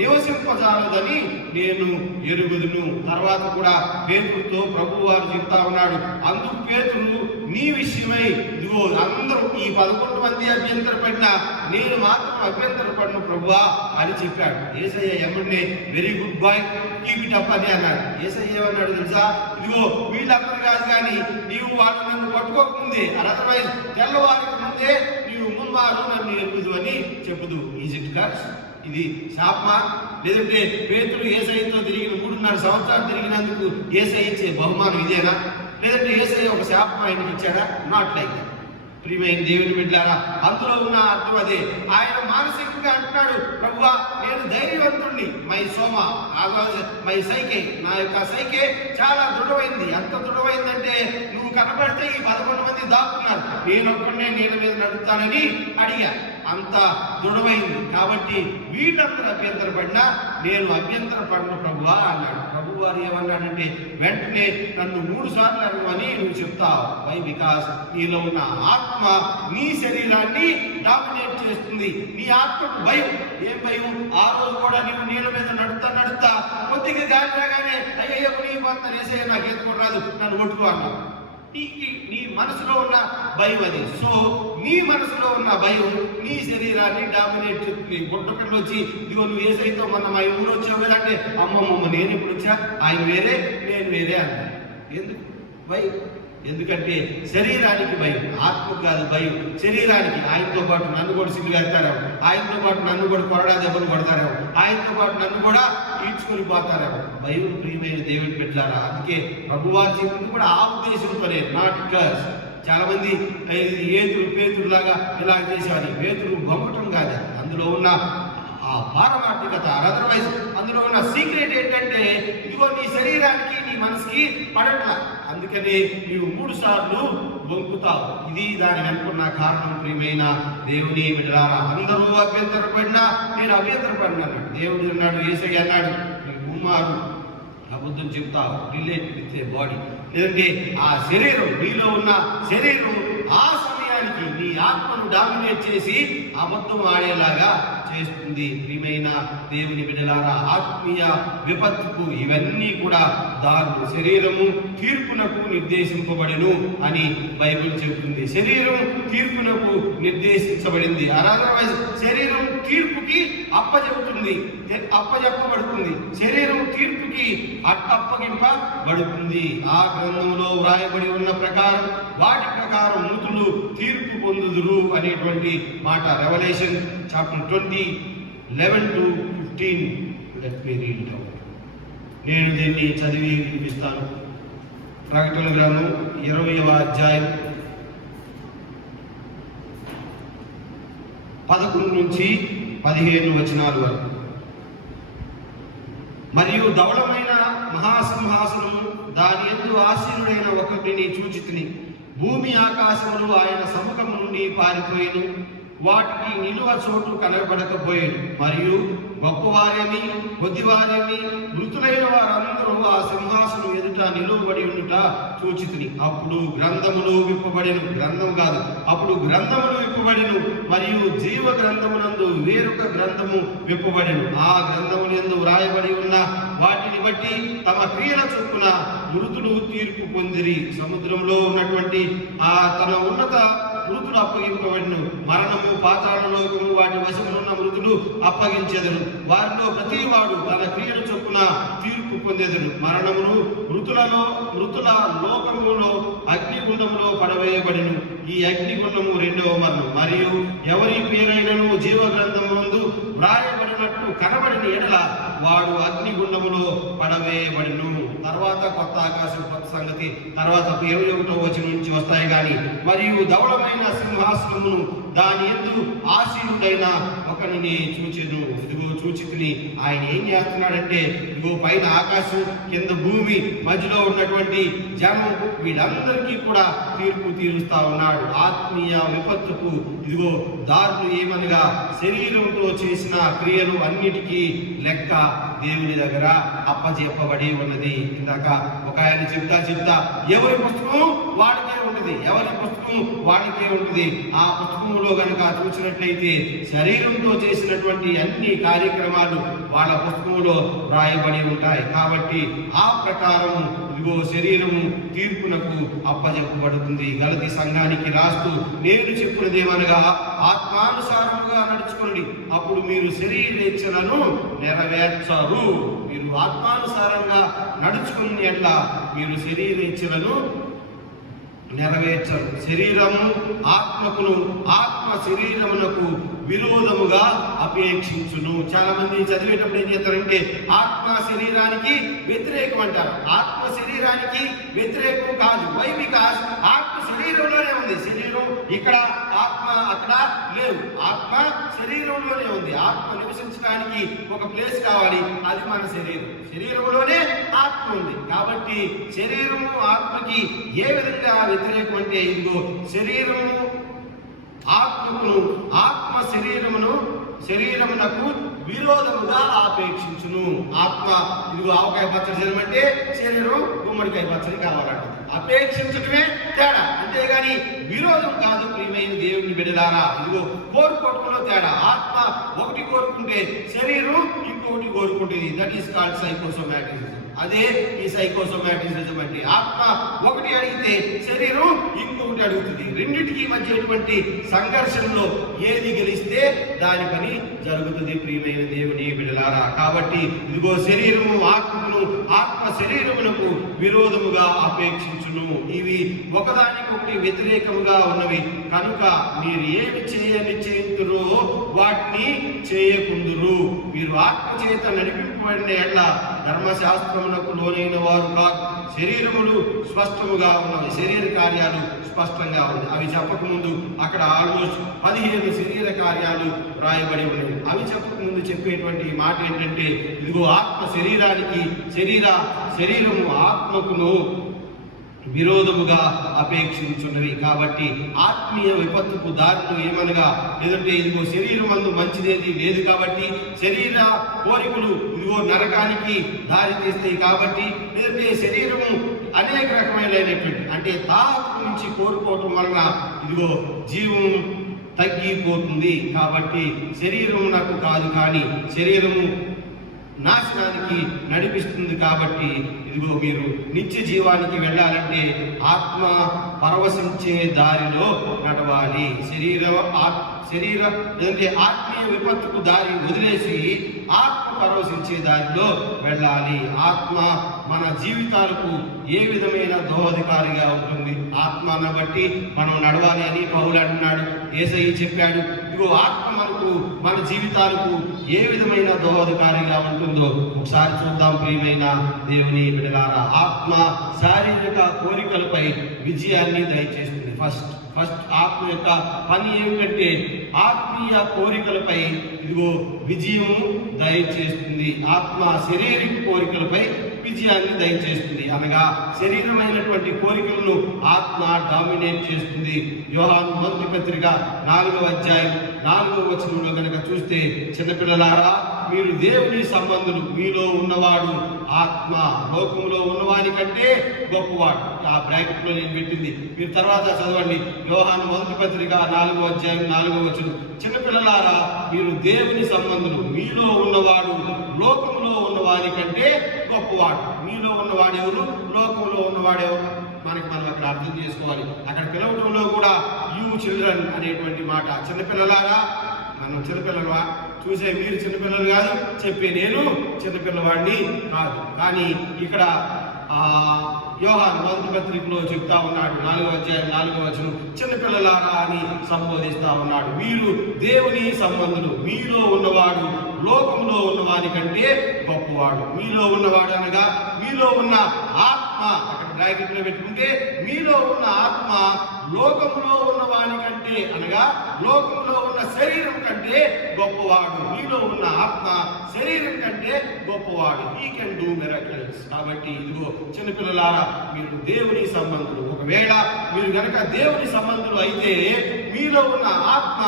నివసింపజాలదని నేను ఎరుగుదును. తర్వాత కూడా పేతురుతో ప్రభువు వారు చెప్తా ఉన్నాడు, అందుకు పేతురు నీ విషయమై ఇదిగో అందరూ ఈ 11 మంది అభ్యంతరపడినా నేను మాత్రం అభ్యంతరపడిన ప్రభువా అని చెప్పాడు. యేసయ్య ఎమ్మడే very good boy, keep it up అని అన్నాడు. యేసయ్య ఏమన్నాడు తెలుసా, ఇదిగో వీళ్ళందరూ కాదు, కానీ నీవు వాళ్ళు నన్ను పట్టుకోకముందే, అదర్వైజ్ తెల్లవారికి ముందే నీవు ముమ్మారు నన్ను ఎరుగుదు అని చెప్పుదు. Is it curse? ఇది శాపమా? లేదంటే పేతురు యేసయ్యతో తిరిగిన 3.5 సంవత్సరాలు తిరిగినందుకు యేసయ్య ఇచ్చే బహుమానం ఇదేనా? లేదంటే యేసయ్య ఒక శాపం ఆయనకి ఇచ్చాడా? Not like that. ప్రియమైన దేవుని బిడ్డలారా, అందులో ఉన్న అర్థం అదే. ఆయన మానసికంగా అంటున్నాడు, ప్రభువా నేను ధైర్యవంతుణ్ణి, మై సైకే, నా యొక్క సైకే చాలా దృఢమైంది. ఎంత దృఢమైందంటే నువ్వు కనబడితే ఈ 11 మంది దాక్కున్నారు, నేనొక్కడే నీళ్ళ మీద నడుపుతానని అడిగా. అంత దృఢమైంది. కాబట్టి వీళ్ళందరూ అభ్యంతరపడినా నేను అభ్యంతరపడిన ప్రభువా అన్నాడు. ప్రభు వారు ఏమన్నాడంటే, వెంటనే నన్ను 3 సార్లు అడగమని నువ్వు చెప్తావు. వై? బికాస్ నీలో ఉన్న ఆత్మ నీ శరీరాన్ని డామినేట్ చేస్తుంది. నీ ఆత్మకు భయం. ఏం భయం? ఆ రోజు కూడా నీవు నీళ్ళ మీద నడుస్తా కొద్దిగా గాలి రాగానే అయ్యయ్యో నీ పోతాను, వేసే నాకు ఈత రాదు, నన్ను కొట్టుకో అన్నావు. నీ మనసులో ఉన్న భయం అది. సో నీ మనసులో ఉన్న భయం నీ శరీరాన్ని డామినేట్ చేస్తుంది. గుట్టకళ్ళు వచ్చి ఇదిగో నువ్వు ఏసైతో మొన్న మా ఊరు వచ్చావు కదా అంటే, అమ్మమ్మ నేను ఇప్పుడు వచ్చా, ఆయన వేరే నేను వేరే అన్నా. ఎందుకు భయం? ఎందుకంటే శరీరానికి భయం, ఆత్మకు కాదు భయం. శరీరానికి ఆయనతో పాటు నన్ను కూడా సిల్లు వేస్తారేమో, ఆయనతో పాటు నన్ను కూడా కొరడా దెబ్బలు కొడతారేమో, ఆయనతో పాటు నన్ను కూడా ఈడ్చుకొని పోతారేమో. భయం. ప్రియమైన దేవుని బిడ్డలారా, అందుకే ప్రభువారు చెప్పింది కూడా ఆ ఉద్దేశంతోనే, నాట్ కర్స్. చాలా మంది పేతురులాగా ఇలా చేసేవారు. పేతురు బొమ్మటం కాదు, అందులో ఉన్న ఆ పారమార్థికత. అదర్వైజ్ అందులో ఉన్న సీక్రెట్ ఏంటంటే, ఇదిగో నీ శరీరానికి నీ మనసుకి పడట్లా, అందుకని నీవు 3 సార్లు బొంకుతావు. ఇది దాని అనుకున్న కారణం. ప్రియమైన దేవుని బిడ్డలారా, అందరూ అభ్యంతరపడినా నేను అభ్యంతరపడినా అన్నాడు దేవుడు. అన్నాడు యేసయ్య అన్నాడు, ముమ్మారు అబద్ధం చెప్తావు, రిలేట్ విత్ ఏ బాడీ. లేదంటే ఆ శరీరం, నీలో ఉన్న శరీరం ఆ సమయానికి నీ ఆత్మను డామినేట్ చేసి అబద్ధం ఆడేలాగా చేస్తుంది. ప్రియమైన దేవుని బిడ్డలారా, ఆత్మీయ విపత్తుకు ఇవన్నీ కూడా దారులు. శరీరము తీర్పునకు నిర్దేశింపబడెను అని బైబిల్ చెబుతుంది. శరీరం తీర్పునకు నిర్దేశించబడింది. అదర్వైజ్ శరీరం తీర్పుకి అప్పజెప్పబడుతుంది. శరీరం తీర్పుకి అప్పగింపబడుతుంది. ఆ గ్రంథంలో వ్రాయబడి ఉన్న ప్రకారం వాటి ప్రకారం మృతులు తీర్పు పొందుదురు అనేటువంటి మాట. Revelation chapter 20:11-15. Let me read it out. నేను దీన్ని చదివి వినిపిస్తాను. ప్రకటన గ్రంథం 20వ అధ్యాయం 11-15 వచనాల వరకు. మరియు ధవళమైన మహాసింహాసనము, దాని యందు ఆసీనుడైన ఒకరిని చూచితిని. భూమి ఆకాశములు ఆయన సముఖము నుండి పారిపోయిను, వాటికి నిలువ చోటు కనబడకపోయాడు. మరియు గొప్పవారేమి కొద్దివారేమి మృతులైన వారందరూ ఆ సింహాసనం ఎదుట నిలువబడి ఉండుట చూచితిని. అప్పుడు గ్రంథములు విప్పబడెను, గ్రంథం కాదు, అప్పుడు గ్రంథములు విప్పబడెను. మరియు జీవ గ్రంథమునందు వేరొక గ్రంథము విప్పబడెను. ఆ గ్రంథమునందు వ్రాయబడి ఉన్న వాటిని బట్టి తమ క్రియల చొప్పున మృతులు తీర్పు పొందిరి. సముద్రంలో ఉన్నటువంటి ఆ తన ఉన్నత మృతులు అప్పగింపబడిను. మరణము, పాతాళ లోకము, వాటి వశమునున్న మృతులు అప్పగించెదరు. వారిలో ప్రతి వాడు తన క్రియల చొప్పున తీర్పు పొందెదరు. మరణమును మృతుల లోకములో అగ్నిగుండములో పడవేయబడిను. ఈ అగ్నిగుండము రెండవ మరణం. మరియు ఎవరి పేరైనను జీవ గ్రంథమునందు వ్రాయబడినట్టు కనబడిన ఎడల వాడు అగ్నిగుండములో పడవేయబడిను. తర్వాత కొత్త ఆకాశం, కొత్త సంగతి తర్వాత 21వ వచనం నుంచి వస్తాయి. కానీ మరియు ధవళమైన సింహాసనమును, దాని యందు ఆసీనుడైన ఒకరిని చూచెను. ఇదిగో చూచితిని. ఆయన ఏం చేస్తున్నాడంటే, ఇదిగో పైన ఆకాశం, కింద భూమి, మధ్యలో ఉన్నటువంటి జనం, వీళ్ళందరికీ కూడా తీర్పు తీరుస్తా ఉన్నాడు. ఆత్మీయ విపత్తుకు ఇదిగో దారులు ఏమనగా శరీరంతో చేసిన క్రియలు అన్నిటికీ లెక్క దేవుని దగ్గర అప్పచెప్పబడి ఉన్నది. ఇందాక ఒక ఆయన చెప్తా ఎవరి పుస్తకం వాడికే ఉంటుంది, ఎవరి పుస్తకం వాడికే ఉంటుంది. ఆ పుస్తకంలో కనుక చూసినట్లయితే శరీరంతో చేసినటువంటి అన్ని కార్యక్రమాలు వాళ్ళ పుస్తకంలో రాయబడి ఉంటాయి. కాబట్టి ఆ ప్రకారం ఇదిగో శరీరము తీర్పునకు అప్పచెప్పబడుతుంది. గలతీ సంఘానికి రాస్తూ నేను చెప్పినదేమనగా, ఆత్మానుసారముగా నడుచుకోండి, అప్పుడు మీరు శరీరేచ్ఛలను నెరవేర్చరు. మీరు ఆత్మానుసారంగా నడుచుకుని ఎట్లా మీరు శరీరేచ్ఛలను నెరవేర్చరు. శరీరము ఆత్మకును, ఆత్మ శరీరమునకు విరోధముగా అపేక్షించును. చాలా మంది చదివేటప్పుడు ఏం చేస్తారంటే ఆత్మ శరీరానికి వ్యతిరేకం అంటారు. ఆత్మ శరీరానికి వ్యతిరేకం కాదు. వై? బికాస్ ఆత్మ శరీరంలోనే ఉంది. శరీరం ఇక్కడ, ఆత్మ అక్కడ లేవు. ఆత్మ శరీరంలోనే ఉంది. ఆత్మ నివసించడానికి ఒక ప్లేస్ కావాలి, అది మన శరీరం. శరీరంలోనే ఆత్మ ఉంది. కాబట్టి శరీరము ఆత్మకి ఏ విధంగా వ్యతిరేకం అంటే, ఇదిగో శరీరము ఆత్మకును, ఆత్మ శరీరమునకు విరోధముగా ఆపేక్షించును. ఆత్మ ఇదిగో ఆవకాయ పచ్చడి తినమంటే శరీరం గుమ్మడికాయ పచ్చడి కావాలంట. అపేక్షించటమే తేడా, అంతేగాని విరోధం కాదు. ప్రియమైన దేవుని బిడ్డలారా, ఇదిగో కోరుకోవటంలో తేడా. ఆత్మ ఒకటి కోరుకుంటే శరీరం ఇంకొకటి కోరుకుంటుంది. That is called psychosomatism. అదే ఈ సైకోసోమాటిజం అంటే ఆత్మ ఒకటి అడిగితే శరీరం ఇంకొకటి అడుగుతుంది. రెండింటికి మధ్యటువంటి సంఘర్షణలో ఏది గెలిస్తే దాని పని జరుగుతుంది. ప్రియమైన దేవుని బిడ్డలారా, కాబట్టి ఇదిగో శరీరము ఆత్మను, ఆత్మ శరీరమునకు విరోధముగా అపేక్షించును. ఇవి ఒకదానికొకటి వ్యతిరేకముగా ఉన్నవి కనుక మీరు ఏమి చేయనిశ్చయింతురో వాటిని చేయకుందురు. మీరు ఆత్మ చేత నడిపింపబడిన ఎడ్ల ధర్మశాస్త్రమునకు లోనైన వారు కాదు. శరీరములు స్పష్టముగా ఉన్నవి, శరీర కార్యాలు స్పష్టంగా ఉంది. అవి చెప్పకముందు అక్కడ ఆల్మోస్ట్ 15 శరీర కార్యాలు రాయబడి ఉన్నవి. అవి చెప్పకముందు చెప్పేటువంటి మాట ఏంటంటే, ఇదిగో ఆత్మ శరీరానికి, శరీరము ఆత్మకును విరోధముగా అపేక్షించున్నవి. కాబట్టి ఆత్మీయ విపత్తుకు దారులు ఏమనగా, లేదంటే ఇదిగో శరీరమందు మంచిదేది లేదు కాబట్టి, శరీర కోరికలు ఇదిగో నరకానికి దారి తీస్తాయి కాబట్టి, లేదంటే శరీరము అనేక రకమైనటువంటి అంటే తాహతు నుంచి కోరుకోవటం వలన ఇదిగో జీవం తగ్గిపోతుంది. కాబట్టి శరీరము నాకు కాదు, కానీ శరీరము నాశనానికి నడిపిస్తుంది. కాబట్టి ఇదిగో మీరు నిత్య జీవానికి వెళ్ళాలంటే ఆత్మ పరవశించే దారిలో నడవాలి. శరీర లేదంటే ఆత్మీయ విపత్తుకు దారి వదిలేసి ఆత్మ పరవశించే దారిలో వెళ్ళాలి. ఆత్మ మన జీవితాలకు ఏ విధమైన దోహదకారిగా ఉంటుంది. ఆత్మను బట్టి మనం నడవాలి అని పౌలు అంటున్నాడు, యేసయ్య చెప్పాడు. ఇదిగో ఆత్మ మనకు మన జీవితాలకు ఏ విధమైన దోహదకారిగా ఉంటుందో ఒకసారి చూద్దాం. ప్రియమైన దేవుని బిడ్డలారా, ఆత్మ శారీరక కోరికలపై విజయాన్ని దయచేస్తుంది. ఫస్ట్ ఆత్మ యొక్క పని ఏమిటంటే ఆత్మీయ కోరికలపై ఇదిగో విజయము దయచేస్తుంది. ఆత్మ శారీరక కోరికలపై విజయాన్ని దయచేస్తుంది. అనగా శరీరమైనటువంటి కోరికలను ఆత్మ డామినేట్ చేస్తుంది. యోహాను మొదటి పత్రిక 4వ అధ్యాయం 4వ వచనంలో కనుక చూస్తే, చిన్నపిల్లలారా మీరు దేవుని సంబంధులు, మీలో ఉన్నవాడు ఆత్మ లోకంలో ఉన్నవాని కంటే గొప్పవాడు. ఆ బ్రాకెట్ లో నేను పెట్టింది, మీరు తర్వాత చదవండి. యోహాను మొదటి పత్రిక 4వ అధ్యాయం 4వ వచనం, చిన్నపిల్లలారా మీరు దేవుని సంబంధులు, మీలో ఉన్నవాడు లోకంలో ఉన్నవాని కంటే గొప్పవాడు. మీలో ఉన్నవాడు ఎవరు, లోకంలో ఉన్నవాడు ఎవరు? మనం అక్కడ అర్థం చేసుకోవాలి. అక్కడ పిలవడంలో కూడా యూ చిల్డ్రన్ అనేటువంటి మాట. చిన్నపిల్లలారా, మనం చిన్నపిల్లలు చూసే మీరు చిన్నపిల్లలు కాదు, చెప్పే నేను చిన్నపిల్లవాడిని కాదు. కానీ ఇక్కడ యోహాను మొదటి పత్రికలో చెప్తా ఉన్నాడు, 4వ అధ్యాయం 4వ వచనం, చిన్నపిల్లలారా అని సంబోధిస్తా ఉన్నాడు. మీరు దేవుని సంబంధులు, మీలో ఉన్నవాడు లోకంలో ఉన్నవాని కంటే గొప్పవాడు. మీలో ఉన్నవాడు అనగా మీలో ఉన్న ఆత్మ, అక్కడ బ్రాకెట్ లో పెట్టుకుంటే మీలో ఉన్న ఆత్మ లోకంలో ఉన్నవాని కంటే అనగా లోకంలో ఉన్న శరీరం కంటే గొప్పవాడు. మీలో ఉన్న ఆత్మ శరీరం కంటే గొప్పవాడు. He can do miracles. కాబట్టి ఇదిగో చిన్నపిల్లలారా మీరు దేవుని సంబంధులు. ఒకవేళ మీరు గనక దేవుని సంబంధులు అయితే మీలో ఉన్న ఆత్మ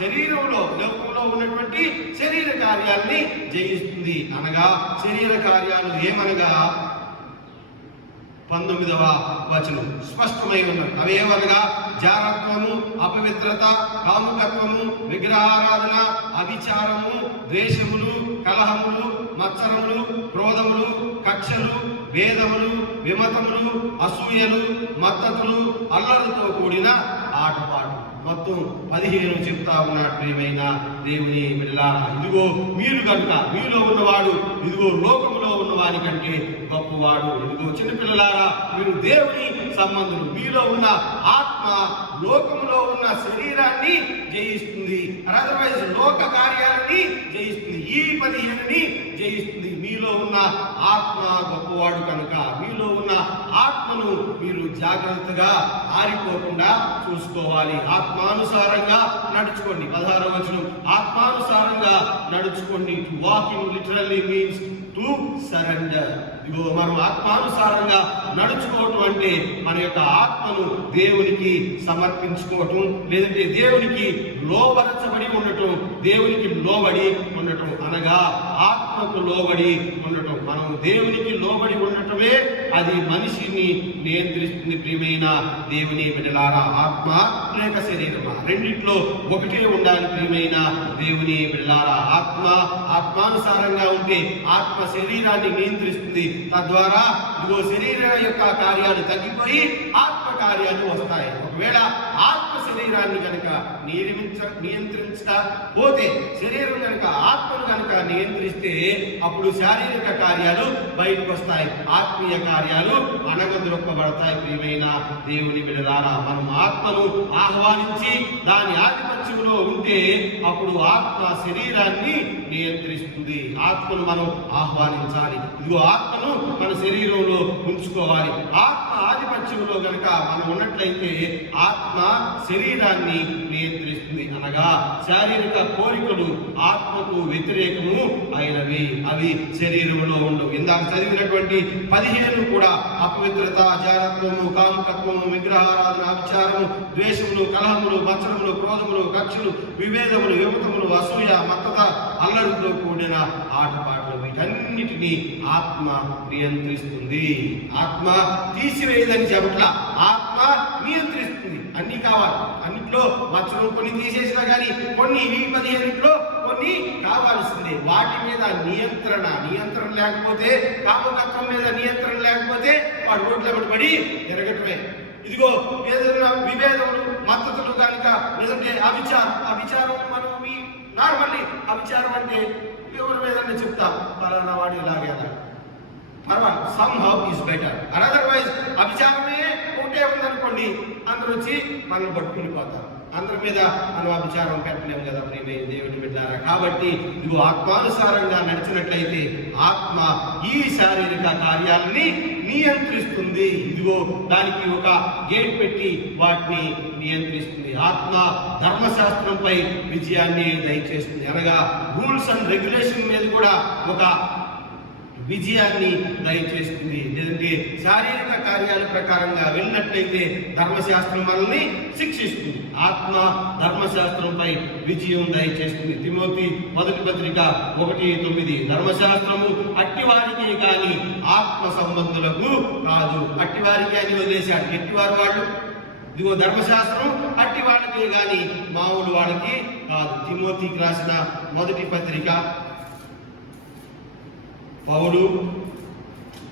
శరీరంలో లోకంలో ఉన్నటువంటి శరీర కార్యాలని జయిస్తుంది. అనగా శరీర కార్యాలు ఏమనగా 19వ వచనం స్పష్టమై ఉన్నది. అవేవనగా జారత్వము, అపవిత్రత, కాముకత్వము, విగ్రహారాధన, అవిచారము, ద్వేషములు, కలహములు, మత్సరములు, క్రోధములు, కక్షలు, భేదములు, విమతములు, అసూయలు, మత్తతులు, అల్లరితో కూడిన ఆటపాటు. మొత్తం 15 చెప్తా ఉన్నాడు. ప్రియమైన దేవుని బిడ్డలారా, ఇదిగో మీరు కనుక మీలో ఉన్నవాడు ఇదిగో లోకంలో ఉన్నవాని కంటే గొప్పవాడు. ఇదిగో చిన్నపిల్లలారా మీరు దేవుని సంబంధులు, మీలో ఉన్న ఆత్మ లోకంలో ఉన్న శరీరాన్ని జయిస్తుంది. అదర్వైజ్ లోక కార్యాలని జయిస్తుంది. ఈ 15ని జయిస్తుంది. మీలో ఉన్న ఆత్మ గొప్పవాడు కనుక మీలో ఉన్న ఆత్మను మీరు జాగ్రత్తగా ఆరిపోకుండా చూసుకోవాలి. ఆత్మానుసారంగా నడుచుకోండి. 16వ వచనం, ఆత్మానుసారంగా నడుచుకోండి. To walk in literally means to surrender. ఇదిగో మనం ఆత్మానుసారంగా నడుచుకోవటం అంటే మన యొక్క ఆత్మను దేవునికి సమర్పించుకోవటం, లేదంటే దేవునికి లోబరచబడి ఉండటం. దేవునికి లోబడి ఉండటం అనగా ఆత్మకు లోబడి ఉండటం. మనం దేవునికి లోబడి ఉండటమే అది మనిషిని నియంత్రిస్తుంది. ప్రియమైన దేవుని బిడ్డలారా, ఆత్మ లేక శరీరమా, రెండిట్లో ఒకటే ఉండాలి. ప్రియమైన దేవుని బిడ్డలారా, ఆత్మానుసారంగా ఉంటే ఆత్మ శరీరాన్ని నియంత్రిస్తుంది. తద్వారా ఇదిగో శరీరం యొక్క కార్యాలు తగ్గిపోయి ఆత్మ కార్యాలు వస్తాయి. ఒకవేళ ఆత్మ శరీరాన్ని కనుక నియంత్రించకపోతే, శరీరం కనుక ఆత్మను కనుక నియంత్రిస్తే అప్పుడు శారీరక కార్యాలు బయటకు వస్తాయి, ఆత్మీయ కార్యాలు అణగద్రొక్కబడతాయి. ప్రియమైన దేవుని బిడ్డలారా, మనం ఆత్మను ఆహ్వానించి దాని ఆధిపత్యంలో ఉంటే అప్పుడు ఆత్మ శరీరాన్ని నియంత్రిస్తుంది. ఆత్మను మనం ఆహ్వానించాలి. ఇదిగో ఆత్మను మన శరీరంలో ఉంచుకోవాలి. ఆత్మ ఆధిపత్యంలో గనక మనం ఉన్నట్లయితే ఆత్మ శరీరాన్ని నియంత్రిస్తుంది. అనగా శారీరక కోరికలు ఆత్మకు వ్యతిరేకము అయినవి, అవి శరీరంలో ఉండవు. ఇందాక చదివినటువంటి 15 కూడా అపవిత్రత, జారత్వము, కాముకత్వము, విగ్రహారాధన, అభిచారము, ద్వేషములు, కలహములు, మత్సరములు, క్రోధములు, కక్షలు, విభేదములు, విమతములు, అసూయ, మత్తత, అల్లరితో కూడిన ఆటపాటలు, వీటన్నిటినీ ఆత్మ నియంత్రిస్తుంది. ఆత్మ తీసివేయదని చెప్పట్లా, ఆత్మ నియంత్రిస్తుంది. అన్ని కావాలి, అన్నింటిలో మత్సరం కొన్ని తీసేసినా కానీ కొన్ని 15లో కొన్ని కావాల్సిందే. వాటి మీద నియంత్రణ లేకపోతే, కామకత్వం మీద నియంత్రణ లేకపోతే వాడు రోడ్ల పడి తిరగటమే. ఇదిగో ఏదైనా విభేదములు, మద్దతులు కనుక, లేదంటే అభిచారం మనం నార్మల్లీ అభిచారం అంటే ఎవరి మీద చెప్తాం, పలానా వాడు ఇలాగే పర్వాలేదు, somehow is better. And otherwise అభిచారమే ఒకటే ఉందనుకోండి, అందరూ వచ్చి మనల్ని పట్టుకుని పోతారు. అందరి మీద మనం అభిచారం పెట్టలేము కదా ప్రియమైన దేవుని బిడ్డారా. కాబట్టి ఇదిగో ఆత్మానుసారంగా నడిచినట్లయితే ఆత్మ ఈ శారీరక కార్యాలని నియంత్రిస్తుంది. ఇదిగో దానికి ఒక గేట్ పెట్టి వాటిని నియంత్రిస్తుంది. ఆత్మ ధర్మశాస్త్రంపై విజయాన్ని దయచేస్తుంది. అనగా రూల్స్ అండ్ రెగ్యులేషన్ మీద కూడా ఒక విజయాన్ని దయచేస్తుంది. లేదంటే శారీరక కార్యాల ప్రకారంగా వెళ్ళినట్లయితే ధర్మశాస్త్రం మనల్ని శిక్షిస్తుంది. ఆత్మ ధర్మశాస్త్రంపై విజయం దయచేస్తుంది. తిమోతి 1 పత్రిక 1:9 ధర్మశాస్త్రము అట్టివారికి కానీ ఆత్మ సంబంధులకు కాదు. అట్టివారికి అని వదిలేశాడు. ఎట్టివారు వాళ్ళు? ఇదిగో ధర్మశాస్త్రం అట్టి వాళ్ళకి కానీ మామూలు వాళ్ళకి కాదు. తిమోతికి రాసిన 1 పత్రిక, పౌలు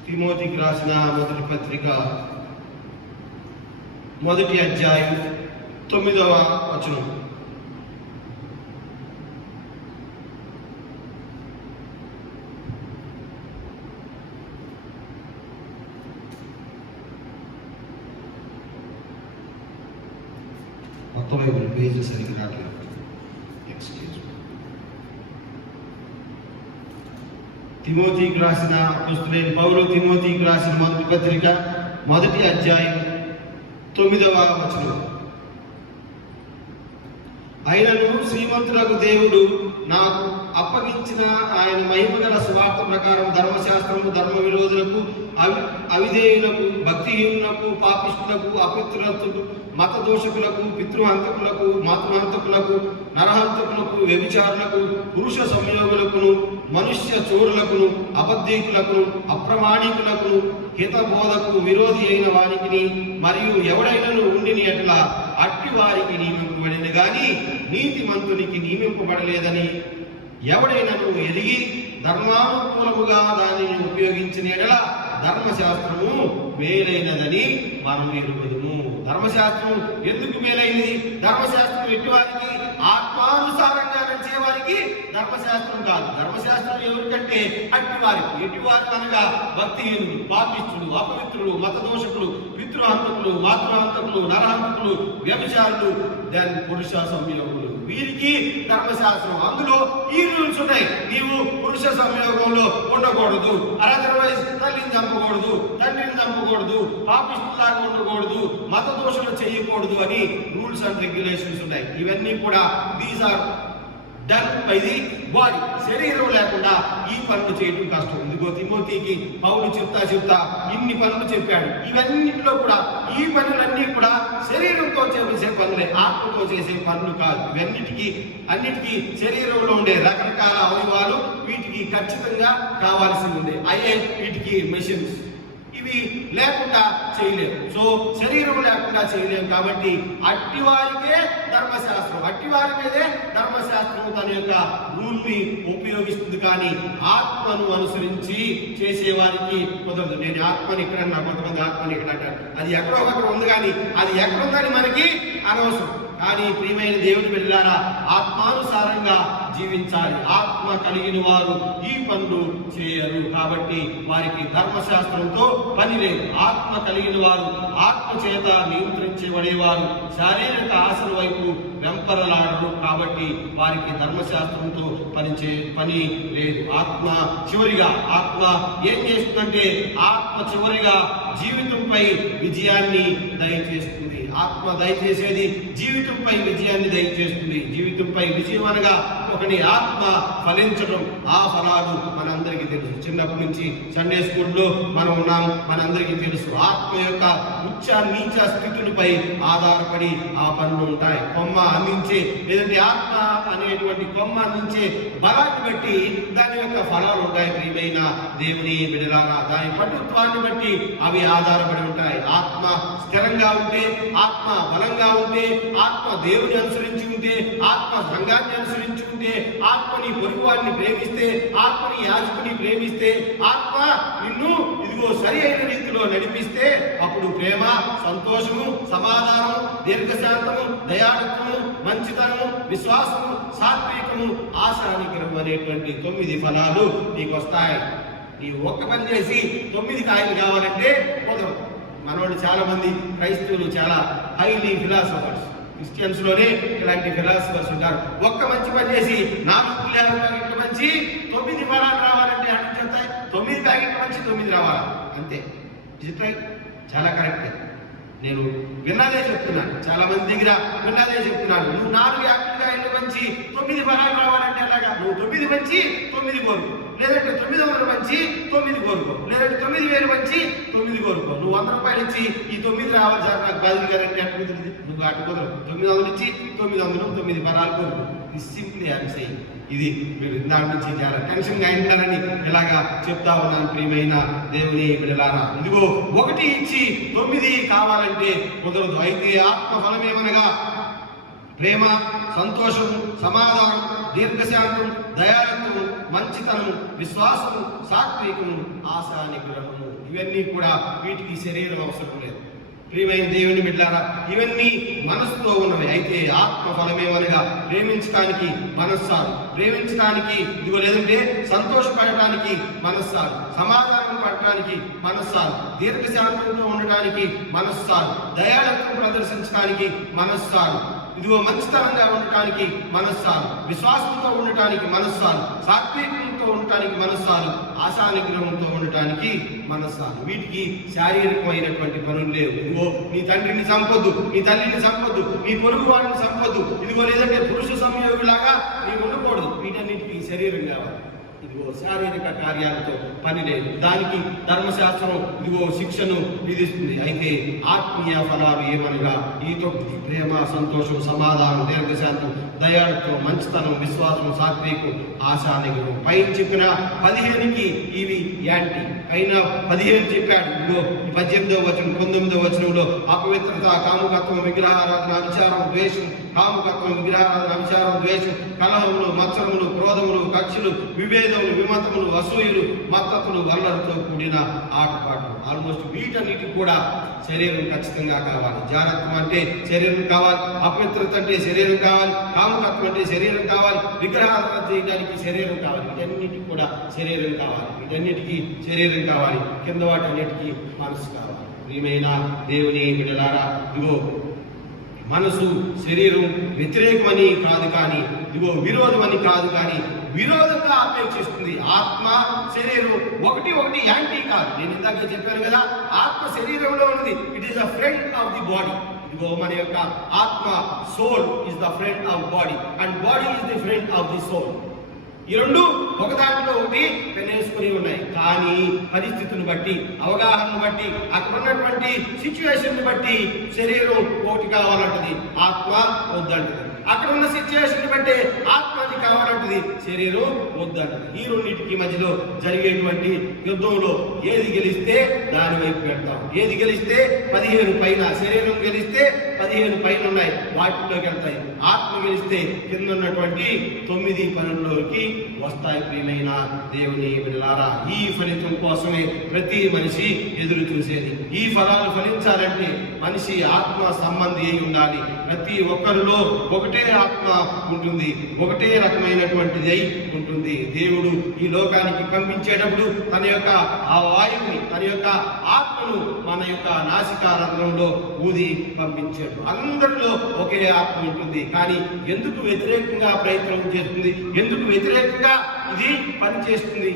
తిమోతికి రాసిన 1 పత్రిక 1 అధ్యాయం 9వ వచనం. మొత్తం పేజీ సరిగ్గా రావట్లేదు. తిమోతికి రాసిన పుస్తకం పౌలు తిమోతికి రాసిన 1 పత్రిక 1 అధ్యాయం 9వ వచనం. ఆయనను శ్రీమంతులకు దేవుడు నాకు అప్పగించిన ఆయన మహిమగల స్వార్థ ప్రకారం ధర్మశాస్త్రము ధర్మ విరోధులకు, అవిధేయులకు, భక్తిహీనులకు, పాపిష్టులకు, అపిత్రులకు, మత దోషకులకు, పితృహంతకులకు, మాతృహంతకులకు, నరహంతకులకు, వ్యభిచారులకు, పురుష సంయోగులకును, మనుష్య చోరులకును, అబద్ధీకులకును, అప్రమాణికులకును, హితబోధకు విరోధి అయిన వారికి మరియు ఎవడైనను ఉండిని అట్లా అట్టి వారికి నియమింపబడింది గాని నీతిమంతునికి నియమింపబడలేదని ఎవడైనను ఎరిగి ధర్మానుకూలముగా దానిని ఉపయోగించిన ఎడల ధర్మశాస్త్రము మేలైనదని మనం ఎరుగుదుము. ధర్మశాస్త్రం ఎందుకు మేలైనది? ధర్మశాస్త్రం ఎట్టివారికి? ఆత్మానుసారంగా నడిచే వారికి ధర్మశాస్త్రం కాదు. ధర్మశాస్త్రం ఎవరికంటే అట్టివారికి. ఎట్టివారు అనగా భక్తిహీనులు, పాపిష్టులు, అపవిత్రులు, మతదోషకులు, పితృహంతకులు, మాతృహంతకులు, నరహంతకులు, వ్యభిచారులు, దాని పురుష సంయోగులు, వీరికి ధర్మశాస్త్రం. అందులో ఈ రూల్స్ ఉన్నాయి. నీవు పురుష సంయోగంలో ఉండకూడదు, అదర్వైజ్ తల్లిని చంపకూడదు, తండ్రిని చంపకూడదు, పాపిష్టులాగా ఉండకూడదు, మత దోషాలు చేయకూడదు అని రూల్స్ అండ్ రెగ్యులేషన్స్ ఉన్నాయి. ఇవన్నీ కూడా these are done by the body. శరీరం లేకుండా ఈ పనులు చేయడం కష్టం. ఇదిగో తిమోతికి పౌలు చెప్తా ఇన్ని పనులు చెప్పాడు. ఇవన్నింటిలో కూడా ఈ పనులన్నీ కూడా శరీరంతో చేసే పనులే, ఆత్మతో చేసే పనులు కాదు. అన్నిటికీ శరీరంలో ఉండే రకరకాల అవయవాలు వీటికి ఖచ్చితంగా కావాల్సి ఉంది. అయ్యే వీటికి మెషిన్స్. ఇవి లేకుండా చేయలేము. సో శరీరం లేకుండా చేయలేము. కాబట్టి అట్టివారికే ధర్మశాస్త్రం, అట్టివారి మీదే ధర్మశాస్త్రం తన యొక్క రూల్ ని ఉపయోగిస్తుంది. కానీ ఆత్మను అనుసరించి చేసేవారికి కుదరదు. నేను ఆత్మని ఇక్కడ అన్నా, కొంతమంది ఆత్మని ఇక్కడ అంటారు. అది ఎక్కడో అక్కడ ఉంది, కానీ అది ఎక్కడుందని మనకి అనవసరం. కానీ ప్రియమైన దేవుని బిడ్డలారా, ఆత్మానుసారంగా జీవించాలి. ఆత్మ కలిగిన వారు ఈ పనులు చేయరు. కాబట్టి వారికి ధర్మశాస్త్రంతో పని లేదు. ఆత్మ కలిగిన వారు ఆత్మ చేత నియంత్రించబడేవారు శారీరక ఆశల వైపు వెంపరలాడరు. కాబట్టి వారికి ధర్మశాస్త్రంతో పని లేదు. ఆత్మ ఏం చేస్తుందంటే ఆత్మ చివరిగా జీవితంపై విజయాన్ని దయచేస్తుంది. ఆత్మ దయచేసేది జీవితంపై విజయాన్ని దయచేస్తుంది. జీవితంపై విజయం అనగా ఒకని ఆత్మ ఫలించడం. ఆ ఫలాలు మనందరికీ తెలుసు. చిన్నప్పటి నుంచి సండే స్కూల్లో మనం ఉన్నాం, మనందరికీ తెలుసు. ఆత్మ యొక్క ఉచ్చ నీచ స్థితులపై ఆధారపడి ఆ పనులు ఉంటాయి. కొమ్మ అందించే లేదంటే ఆత్మ అనేటువంటి కొమ్మ అందించే బలాన్ని బట్టి దాని యొక్క ఫలాలు ఉంటాయి. ప్రియమైన దేవుని బిడ్డలారా, దాని పటుత్వాన్ని బట్టి అవి ఆధారపడి ఉంటాయి. ఆత్మ స్థిరంగా ఉంటే, ఆత్మ బలంగా ఉంటే, ఆత్మ దేవుని అనుసరించి ఉంటే, ఆత్మ సంఘాన్ని అనుసరించి ఉంటే, ఆత్మని పొరుగువారిని ప్రేమిస్తే, ఆత్మని యాజకుని ప్రేమిస్తే, ఆత్మ నిన్ను ఇదిగో సరి అయిన రీతిలో నడిపిస్తే అప్పుడు ప్రేమ, సంతోషము, సమాధానం, దీర్ఘశాంతము, దయాళత్వము, మంచితనము, విశ్వాసము, సాత్వికము, ఆశానికరం అనేటువంటి 9 ఫలాలు నీకు వస్తాయి. ఈ ఒక్క పని చేసి 9 కాయలు కావాలంటే కుదరదు. మనవాళ్ళు చాలా మంది క్రైస్తవులు చాలా హైలీ ఫిలాసఫర్స్, క్రిస్టియన్స్ లోనే ఇలాంటి ఫిలాసఫర్స్ ఉంటారు. ఒక్క మంచి పని చేసి 4 ప్యాకెట్ల మంచి 9 ఫలాలు రావాలంటే అన్ని చెప్తాయి. 9 ప్యాకెట్ల మంచి 9 రావాలి అంతే. చాలా కరెక్టే. నేను విన్నదే చెప్తున్నాను, చాలా మంది దగ్గర విన్నదే చెప్తున్నాను. నువ్వు 4 యాపిల్ మంచి 9 ఫలాలు రావాలంటే అలాగా. నువ్వు 9 మంచి 9 కోరుకో, లేదంటే 900 మంచి 9 కోరుకో, లేదంటే 9000 మంచి 9 కోరుకో. నువ్వు 100 రూపాయలు ఇచ్చి ఈ 9 రావాలి సార్ నాకు బదిలీ గారంటే అటు కుదురుతుంది. నువ్వు అటు కుదరదు. 900 ఇచ్చి 900 ఫలాలు కోరుకో. ఇది సింప్లీ ఐఎమ్ సేయింగ్. ఇది మీరు దాని నుంచి చాలా టెన్షన్గా ఉంటారని ఇలాగా చెప్తా ఉన్నాను. ప్రియమైన దేవుని బిడ్డలారా, ఇదిగో 1 ఇచ్చి 9 కావాలంటే కుదరదు. అయితే ఆత్మ ఫలమేమనగా ప్రేమ, సంతోషము, సమాధానం, దీర్ఘశాంతం, దయాళత్వము, మంచితనము, విశ్వాసము, సాత్వికము, ఆశా నిగ్రహము. ఇవన్నీ కూడా వీటికి శరీరం అవసరం లేదు. ప్రియమైన దేవుని బిడ్డలారా, ఇవన్నీ మనసుతో ఉన్నవి. అయితే ఆత్మ ఫలమేమనగా ప్రేమించడానికి మనస్సాలు, ప్రేమించడానికి ఇదిగో లేదంటే సంతోషపడటానికి మనస్సాలు, సమాధానం పడటానికి మనస్సాలు, దీర్ఘశాంతంతో ఉండటానికి మనస్సాలు, దయాళత్వం ప్రదర్శించడానికి మనస్సాలు, ఇదిగో మంచితనంగా ఉండటానికి మనస్సాలు, విశ్వాసంతో ఉండటానికి మనస్సాలు, సాత్వికంతో ఉండటానికి మనస్సాలు, ఆశానిగ్రహంతో ఉండటానికి మనస్సాలు. వీటికి శారీరకమైనటువంటి పనులు లేవు. ఇదిగో నీ తండ్రిని చంపొద్దు, నీ తల్లిని చంపొద్దు, నీ పొరుగు వాడిని చంపొద్దు, ఇదిగో లేదంటే పురుష సంయోగులాగా నీవు ఉండకూడదు. వీటన్నిటికీ శరీరం కావాలి. ఇదిగో శారీరక కార్యాలతో పని లేదు. దానికి ధర్మశాస్త్రం ఇదిగో శిక్షను విధిస్తుంది. అయితే ఆత్మీయ ఫలాలు ఏమనగా ఈ 9: ప్రేమ, సంతోషం, సమాధానం, దీర్ఘశాంతం, దయాళత్వం, మంచితనం, విశ్వాసం, సాత్వికం, ఆశానిగ్రహం. పైన చెప్పిన 15కి ఇవి యాంటీ. పైన 15 చెప్పాడు. ఇదిగో 18వ వచనం 19వ వచనంలో అపవిత్రత, కాముకత్వం, విగ్రహారాధన, విచారం, ద్వేషం, కాముకత్వం, విగ్రహారాధన, విచారం, ద్వేషం, కలహములు, మత్సరములు, క్రోధములు, కక్షలు, విభేదములు, విమతములు, అసూయులు, మత్తతులు, వల్లలతో కూడిన ఆటపాటలు. ఆల్మోస్ట్ వీటన్నిటికి కూడా శరీరం ఖచ్చితంగా కావాలి. జాగ్రత్తం అంటే శరీరం కావాలి, అపవిత్రత అంటే శరీరం కావాలి, కాముకత్వం అంటే శరీరం కావాలి, విగ్రహారాధన చేయడానికి శరీరం కావాలి. వీటన్నిటికి కూడా శరీరం కావాలి. వీటన్నిటికీ శరీరం కావాలి. కింద వాటన్నిటికీ మనసు కావాలి. ప్రియమైన దేవుని బిడ్డలారా, ఇదిగో మనసు శరీరం వ్యతిరేకమని కాదు కానీ, ఇదిగో విరోధమని కాదు కానీ విరోధంగా అపేక్షిస్తుంది. ఆత్మ శరీరం ఒకటి యాంటీ కాదు. నేను ఇందాక చెప్పాను కదా, ఆత్మ శరీరంలో ఉంది. It is the friend of the body. ఇదిగో మన యొక్క ఆత్మ, soul is the friend of body and body is the friend of the soul. ఈ రెండు ఒకదాంట్లో ఒకటి పెనేసుకుని ఉన్నాయి. కానీ పరిస్థితిని బట్టి, అవగాహనను బట్టి, అక్కడ ఉన్నటువంటి సిచ్యువేషన్ బట్టి శరీరం ఒకటి కావాలంటది, ఆత్మ వద్దంటది. అక్కడ ఉన్న సిచ్యువేషన్ బట్టి ఆత్మది కావాలంటది, శరీరం వద్దంటది. ఈ రెండింటికి మధ్యలో జరిగేటువంటి యుద్ధంలో ఏది గెలిస్తే దాని వైపు పెడతాం. ఏది గెలిస్తే 15 పైన, శరీరం గెలిస్తే 15 పైన ఉన్నాయి, వాటిలోకి వెళ్తాయి. ఆత్మ గెలిస్తే కింద ఉన్నటువంటి 9 పనుల్లోకి వస్తాయి. ప్రియమైన దేవుని బిడ్డలారా, ఈ ఫలితం కోసమే ప్రతి మనిషి ఎదురు చూసేది. ఈ ఫలాలు ఫలించాలంటే మనిషి ఆత్మ సంబంధి అయి ఉండాలి. ప్రతి ఒక్కరిలో ఒకటే ఆత్మ ఉంటుంది, ఒకటే రకమైనటువంటిది అయి ఉంటుంది. దేవుడు ఈ లోకానికి పంపించేటప్పుడు తన యొక్క ఆ వాయువుని, తన యొక్క ఆత్మను మన యొక్క నాసికారంధ్రంలో ఊది పంపించాడు. అందరిలో ఒకే ఆత్మ ఉంటుంది. కానీ ఎందుకు వ్యతిరేకంగా ప్రయత్నం చేస్తుంది? ఎందుకు వ్యతిరేకంగా ఇది పనిచేస్తుంది?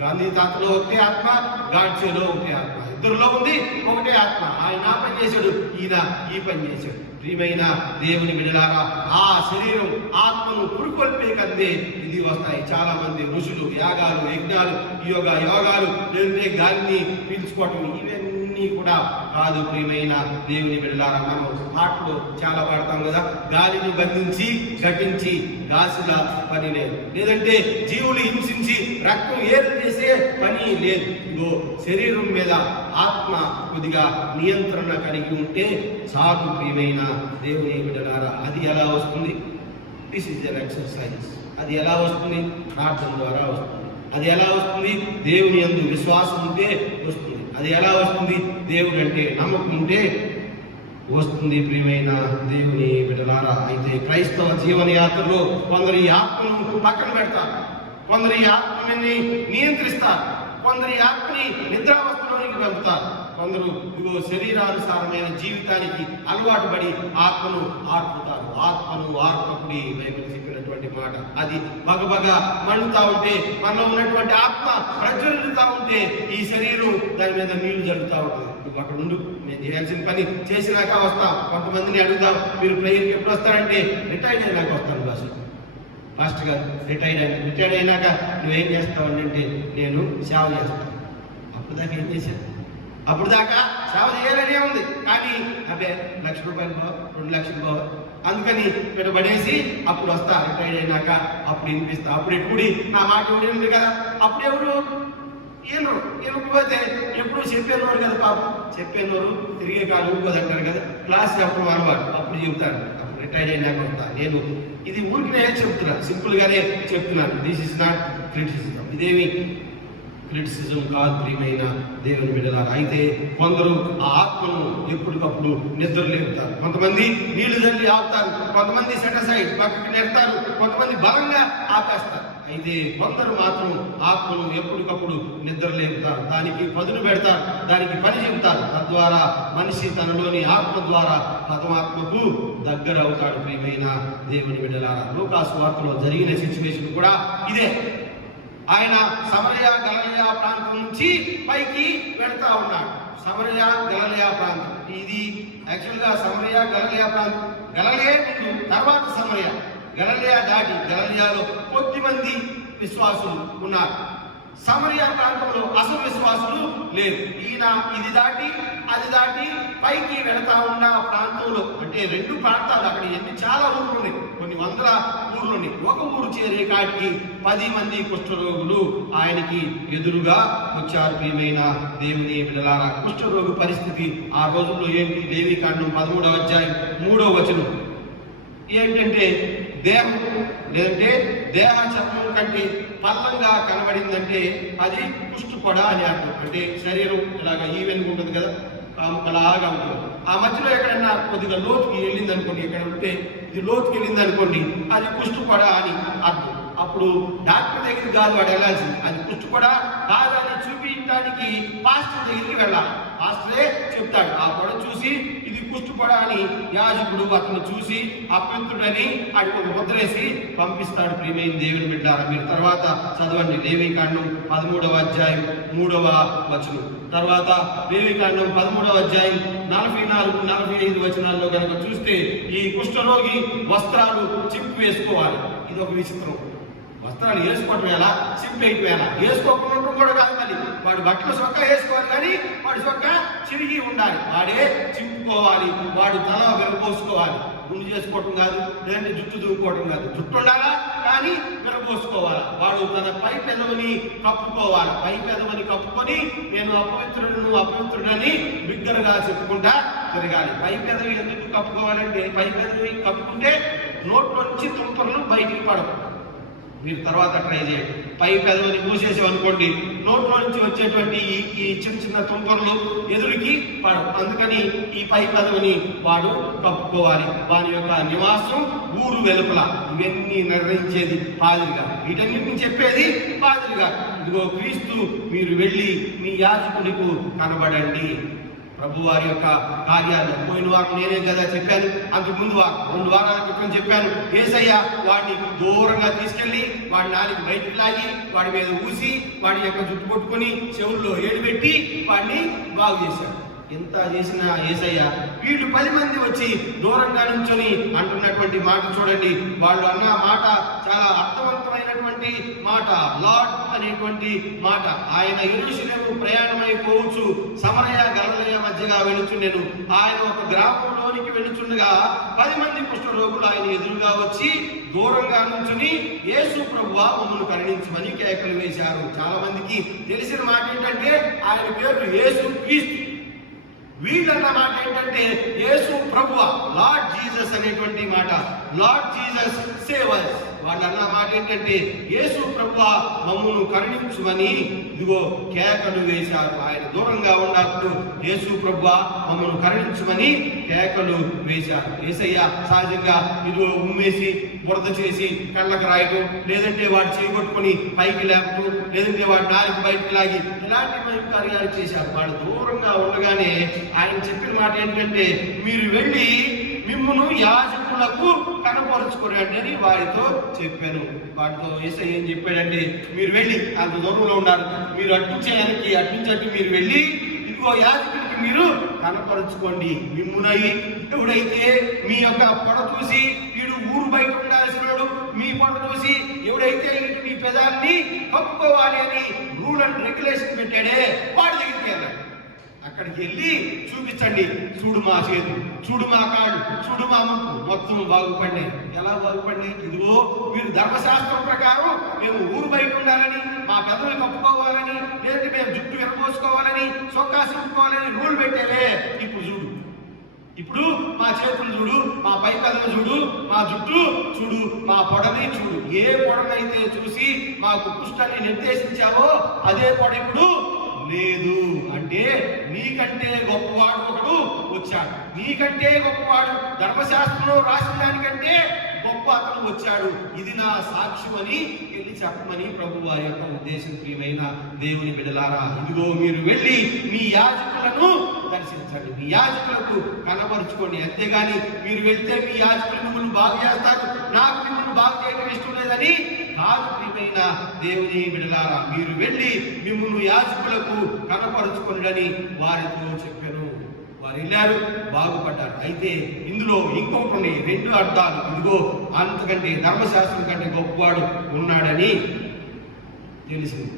గాంధీ తాతలో ఒకటే ఆత్మ, గాడ్సేలో ఒకటే ఆత్మ. ఇద్దరిలో ఉంది ఒకటే ఆత్మ. ఆయన ఆ పని చేశాడు, ఈయన ఈ పని చేశాడు. ప్రియమైన దేవుని బిడ్డలారా, ఆ శరీరం ఆత్మను పురుకొల్పే కందే ఇది వస్తాయి. చాలా మంది ఋషులు యాగాలు, యజ్ఞాలు, యోగాలు, లేదంటే గాలిని పీల్చుకోవటం, ఇవన్నీ కూడా కాదు. ప్రియమైన దేవుని బిడ్డలారా, మనం పాటలు చాలా పాడతాం కదా, గాలిని బంధించి ఘటించి గాసిన పని లేదు, లేదంటే జీవులు హింసించి రక్తం ఏరు చేసే పని లేదు. ఇగో శరీరం మీద ఆత్మ కొద్దిగా నియంత్రణ కలిగి ఉంటే చాలు. ప్రియమైన దేవుని బిడ్డలారా, అది ఎలా వస్తుంది? This is an exercise. అది ఎలా వస్తుంది? ప్రార్థన ద్వారా వస్తుంది. అది ఎలా వస్తుంది? దేవుని యందు విశ్వాసం ఉంటే వస్తుంది. అది ఎలా వస్తుంది? దేవుడు అంటే నమ్మకం ఉంటే వస్తుంది. ప్రియమైన దేవుని బిడ్డలారా, అయితే క్రైస్తవ జీవన యాత్రలో కొందరు ఈ ఆత్మను పక్కన పెడతారు, కొందరు ఈ ఆత్మని నియంత్రిస్తారు, కొందరు ఈ ఆత్మని నిద్రావస్థలోనికి పంపుతారు, కొందరు ఇగో శరీరానుసారమైన జీవితానికి అలవాటు పడి ఆత్మను ఆర్పుతారు. ఆత్మను ఆర్పకుడి బైబిల్ చెప్పినటువంటి మాట. అది బగబగ మండుతా ఉంటే, మనలో ఉన్నటువంటి ఆత్మ ప్రజ్వలితా ఉంటే ఈ శరీరం దాని మీద నీళ్లు జరుగుతూ ఉంటుంది. నువ్వు అక్కడ ఉండు, నేను చేయాల్సిన పని చేసినాక వస్తాం. కొంతమందిని అడుగుతాం, మీరు ప్రేయర్కి ఎప్పుడు వస్తారంటే రిటైర్డ్ అయినాక వస్తాను బాసు. మాస్టర్ గారు రిటైర్డ్ అయినాక నువ్వేం చేస్తావు అంటే నేను సేవ చేస్తాను. అప్పుడు దాకా ఏం చేశాను? అప్పుడు దాకా సేవ చేయాలనే ఉంది, కానీ అంటే ₹1,00,000 2,00,000 పోవ, అందుకని పెట్టబడేసి అప్పుడు వస్తా. రిటైర్డ్ అయినాక అప్పుడు వినిపిస్తా. అప్పుడు ఎప్పుడు నా మాట ఎవరు ఉంది కదా, అప్పుడు ఎవరు ఏనుకోతే ఎప్పుడు చెప్పేవారు కదా, పాపం చెప్పేవారు తిరిగే కాలు ఊరుకోదంటారు కదా, క్లాస్ చెప్పడం అలవాటు. అప్పుడు చెబుతాను, అప్పుడు రిటైర్డ్ అయినాక వస్తా. నేను ఇది ఊరికినే చెప్తున్నా, సింపుల్ గానే చెప్తున్నాను. This is not criticism. ఇదేమి క్రిటిసిజం కాదు. ప్రియమైన దేవుని బిడ్డలారా, అయితే కొందరు ఆ ఆత్మను ఎప్పటికప్పుడు నిద్ర లేపుతారు. కొంతమంది నీళ్లు జల్లి ఆపుతారు, కొంతమంది సెటసైడ్ పక్కకి నెడతారు, కొంతమంది బలంగా ఆపేస్తారు. అయితే కొందరు మాత్రం ఆత్మను ఎప్పటికప్పుడు నిద్ర లేపుతారు, దానికి పదును పెడతారు, దానికి పని చెబుతారు. తద్వారా మనిషి తనలోని ఆత్మ ద్వారా పరమాత్మకు దగ్గర అవుతాడు. ప్రియమైన దేవుని బిడ్డలారా, లూకాసు వార్తలో జరిగిన సిచ్యువేషన్ కూడా ఇదే. ఆయన సమరయ గలిలయ ప్రాంతం నుంచి పైకి వెళ్తా ఉన్నాడు. సమరయ గలిలయ ప్రాంతం ఇది యాక్చువల్గా సమరయ గలిలయ ప్రాంతం. గలిలయ ముందు, తర్వాత సమరయ. గలిలయ దాటి గలిలయలో కొద్దిమంది విశ్వాసులు ఉన్నారు. సమరయ ప్రాంతంలో అసలు విశ్వాసులు లేరు. ఈయన ఇది దాటి అది దాటి పైకి వెళతా ఉన్న ప్రాంతంలో, అంటే 2 ప్రాంతాలు, అక్కడ ఎన్ని చాలా ఊర్లు ఉన్నాయి, కొన్ని వందల ఊర్లు ఉన్నాయి. ఒక ఊరు చేరే కాటికి 10 మంది కుష్ఠరోగులు ఆయనకి ఎదురుగా వచ్చారు. ప్రియమైన దేవుని బిడ్డలారా, కుష్ఠరోగి పరిస్థితి ఆ రోజుల్లో ఏంటి? లేవికాండం 13వ అధ్యాయం 3వ వచనం ఏంటంటే, దేహం లేదంటే దేహ చర్మం కంటే పల్లంగా కనబడిందంటే అది కుష్ఠపొడ అని అర్థం. అంటే శరీరం ఇలాగ ఈవెన్గా ఉంటుంది కదా, అలాగా ఉంటుంది. ఆ మధ్యలో ఎక్కడన్నా కొద్దిగా లోతుకి వెళ్ళింది అనుకోండి, ఇక్కడ ఉంటే ఇది లోతుకి వెళ్ళింది అనుకోండి, అది కుష్ఠపొడ అని అర్థం. అప్పుడు డాక్టర్ దగ్గరికి కాదు వాడు వెళ్ళాల్సింది, అది కుష్ఠపొడ కాదని చూపించడానికి పాస్టర్ దగ్గరికి వెళ్ళాలి. పాస్టరే చెప్తాడు. ఆ పొడ చూసి ఇది కుష్ఠపొడ అని యాజకుడు అతను చూసి అపవిత్రుడని అడిగి ఒక ముద్రేసి పంపిస్తాడు. ప్రియమైన దేవుని బిడ్డలారా, మీరు తర్వాత చదవండి. లేవికాండం 13వ అధ్యాయం 3వ వచనం, తర్వాత లేవికాండం 13వ అధ్యాయం 44-45 వచనాల్లో కనుక చూస్తే ఈ కుష్ఠరోగి వస్త్రాలు చింపి వేసుకోవాలి. ఇది ఒక విచిత్రం. వస్త్రాలు వేసుకోవటం ఎలా, చింపేయటం ఎలా? వేసుకోకుండా కూడా కాదు, మళ్ళీ వాడు బట్టలు సొక్క వేసుకోవాలి, కానీ వాడి సొక్క చిరిగి ఉండాలి. వాడే చింపుకోవాలి, వాడు తల విరపోసుకోవాలి. గుండు చేసుకోవటం కాదు, లేదంటే జుట్టు దూకోవటం కాదు. జుట్టు ఉండాలా, కానీ విరపోసుకోవాలి. వాడు తన పై పెదవిని కప్పుకోవాలి. పై పెదవిని కప్పుకొని నేను అపవిత్రుడని బిగ్గరగా చెప్పుకుంటా తిరగాలి. పై పెదవి ఎందుకు కప్పుకోవాలంటే, పై పెదవి కప్పుకుంటే నోట్లోంచి తుంపర్లు బయటికి పడవు. మీరు తర్వాత ట్రై చేయండి. పై పెదవిని మూసేసామనుకోండి, నోట్లో నుంచి వచ్చేటువంటి ఈ చిన్న చిన్న తుంపర్లు ఎదురుకి పడవు. అందుకని ఈ పై పెదవిని వాడు కప్పుకోవాలి. వాని యొక్క నివాసం ఊరు వెలుపల. ఇవన్నీ నిర్ణయించేది పాదిరిగా, వీటన్నిటిని చెప్పేది పాదిరిగా. ఇదిగో క్రీస్తు, మీరు వెళ్ళి మీ యాజకునికి కనబడండి. ప్రభు వారి యొక్క కార్యాలు పోయిన వారం నేనే కదా చెప్పాను, అంతకుముందు 2 వారాల క్రితం చెప్పాను. యేసయ్య వాడిని దూరంగా తీసుకెళ్లి వాడి నాలుగు బయటికి లాగి వాడి మీద ఊసి వాడి యొక్క జుట్టు పట్టుకొని చెవుల్లో ఏడుపెట్టి వాడిని బాగు చేశాడు. ఎంత చేసిన యేసయ్య వీళ్ళు 10 మంది వచ్చి దూరంగా నుంచొని అంటున్నటువంటి మాట చూడండి. వాళ్ళు అన్న మాట చాలా అర్థవంతమైనటువంటి మాట, లార్డ్ అనేటువంటి మాట. ఆయన యెరూషలేము ప్రయాణమైపోవచ్చు సమరయ గలిలయ మధ్యగా వెళుచుండెను. ఆయన ఒక గ్రామంలోనికి వెళుచుండగా 10 మంది కుష్ఠరోగులు ఆయన ఎదురుగా వచ్చి దూరంగా నుంచుని యేసు ప్రభువా మమ్మల్ని కరుణించమని కేకలు వేశారు. చాలా మందికి తెలిసిన మాట ఏంటంటే ఆయన పేరు యేసు క్రీస్తు. వీళ్ళన్న మాట ఏంటంటే యేసు ప్రభువా, లార్డ్ జీసస్ అనేటువంటి మాట. Lord Jesus save us. వాళ్ళన్న మాట ఏంటంటే యేసు ప్రభువా మమ్మల్ని కరుణించుమని ఇదిగో కేకలు వేశారు. ఆయన దూరంగా ఉన్నప్పుడు యేసు ప్రభువా మమ్మల్ని కరుణించుమని కేకలు వేశారు. యేసయ్య సహజంగా ఇదిగో ఉమ్మేసి బురద చేసి కళ్ళకు రాయటం, లేదంటే వాడు చేయగొట్టుకొని పైకి లేపటం, లేదంటే వాడు నాలుగు బయటకు లాగి ఇలాంటి మేము కార్యాలు చేశారు. వాడు దూరంగా ఉండగానే ఆయన చెప్పిన మాట ఏంటంటే మీరు వెళ్ళి మిమ్మును యాజకులకు కనపరుచుకోరండి అని వారితో చెప్పాను. వాటితో యేసయ్య ఏం చెప్పాడంటే మీరు వెళ్ళి అంత దూరంలో ఉన్నారు, మీరు అట్నుంచి ఆయనకి అట్నుంచి మీరు వెళ్ళి ఇదిగో యాజకులకి మీరు కనపరుచుకోండి. మిమ్మునై ఎవడైతే మీ యొక్క పొడ చూసి వీడు ఊరు బయట ఉండాల్సిన మీ పొడ చూసి ఎవడైతే ఇటు మీ పెదాన్ని కప్పుకోవాలి అని రూల్ అండ్ రెగ్యులేషన్ పెట్టాడే వాడి దగ్గరికి వెళ్ళాడు. అక్కడికి వెళ్ళి చూపించండి, చూడు మా చేతులు, చూడు మా కాళ్ళు, చూడు మా ముక్కు, మొత్తం బాగుపడినాయి. ఎలా బాగుపడినాయి? ఇదిగో మీరు ధర్మశాస్త్రం ప్రకారం మేము ఊరు బయట ఉండాలని, మా పెదవులు కప్పుకోవాలని, లేదంటే మేము జుట్టు విరపోసుకోవాలని, చొక్కా సింపుకోవాలని రూల్ పెట్టావే. ఇప్పుడు చూడు, ఇప్పుడు మా చేతులు చూడు, మా పై పెదవులు చూడు, మా జుట్టు చూడు, మా పొడని చూడు. ఏ పొడనైతే చూసి మాకు కుష్టాన్ని నిర్దేశించావో అదే పొడ ఇప్పుడు లేదు. అంటే నీకంటే గొప్పవాడు ఒకడు వచ్చాడు, నీకంటే గొప్పవాడు ధర్మశాస్త్రంలో రాసిన దానికంటే గొప్ప అతను వచ్చాడు, ఇది నా సాక్ష్యం అని వెళ్ళి చెప్పమని ప్రభు వారి యొక్క ఉద్దేశం. ప్రియమైన దేవుని బిడ్డలారా, ఇదిగో మీరు వెళ్ళి మీ యాజకులను దర్శించండి, మీ యాజకులకు కనపరుచుకోండి. అంతేగాని మీరు వెళ్తే మీ యాజకులు మిమ్మల్ని బాగు చేస్తారు, నాకు మిమ్మల్ని బాగు చేయడం ఇష్టం లేదని కాదు. ప్రియమైన దేవుని బిడ్డలారా, మీరు వెళ్ళి మిమ్మల్ని యాజకులకు కనపరుచుకోండి వారితో చెప్పాను. వారు వెళ్ళారు, బాగుపడ్డారు. అయితే ఇందులో ఇంకొకటి 2 అర్థాలు. ఇదిగో అంతకంటే ధర్మశాస్త్రం కంటే గొప్పవాడు ఉన్నాడని తెలిసింది.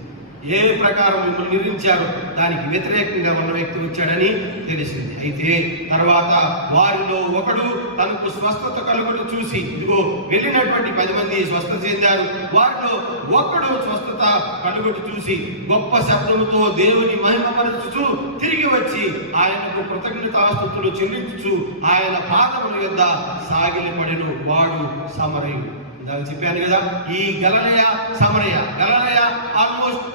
ఏ ప్రకారం మిమ్మల్ని నిర్మించారు దానికి వ్యతిరేకంగా ఉన్న వ్యక్తి వచ్చాడని తెలిసింది. అయితే తర్వాత వారిలో ఒకడు తనకు స్వస్థత కలుగుట చూసి, ఇదిగో వెళ్ళినటువంటి 10 మంది స్వస్థత చెందారు. వారిలో ఒకడు స్వస్థత కలుగుట చూసి గొప్ప శబ్దముతో దేవుని మహిమపరచుచు తిరిగి వచ్చి ఆయనకు కృతజ్ఞతాస్తుతులు చెల్లించుచు ఆయన పాదముల యొద్ద సాగిలపడెను. వాడు సమరయుడు. ఇందాక చెప్పాను కదా, ఈ గలిలయ సమరయ, గలిలయ ఆల్మోస్ట్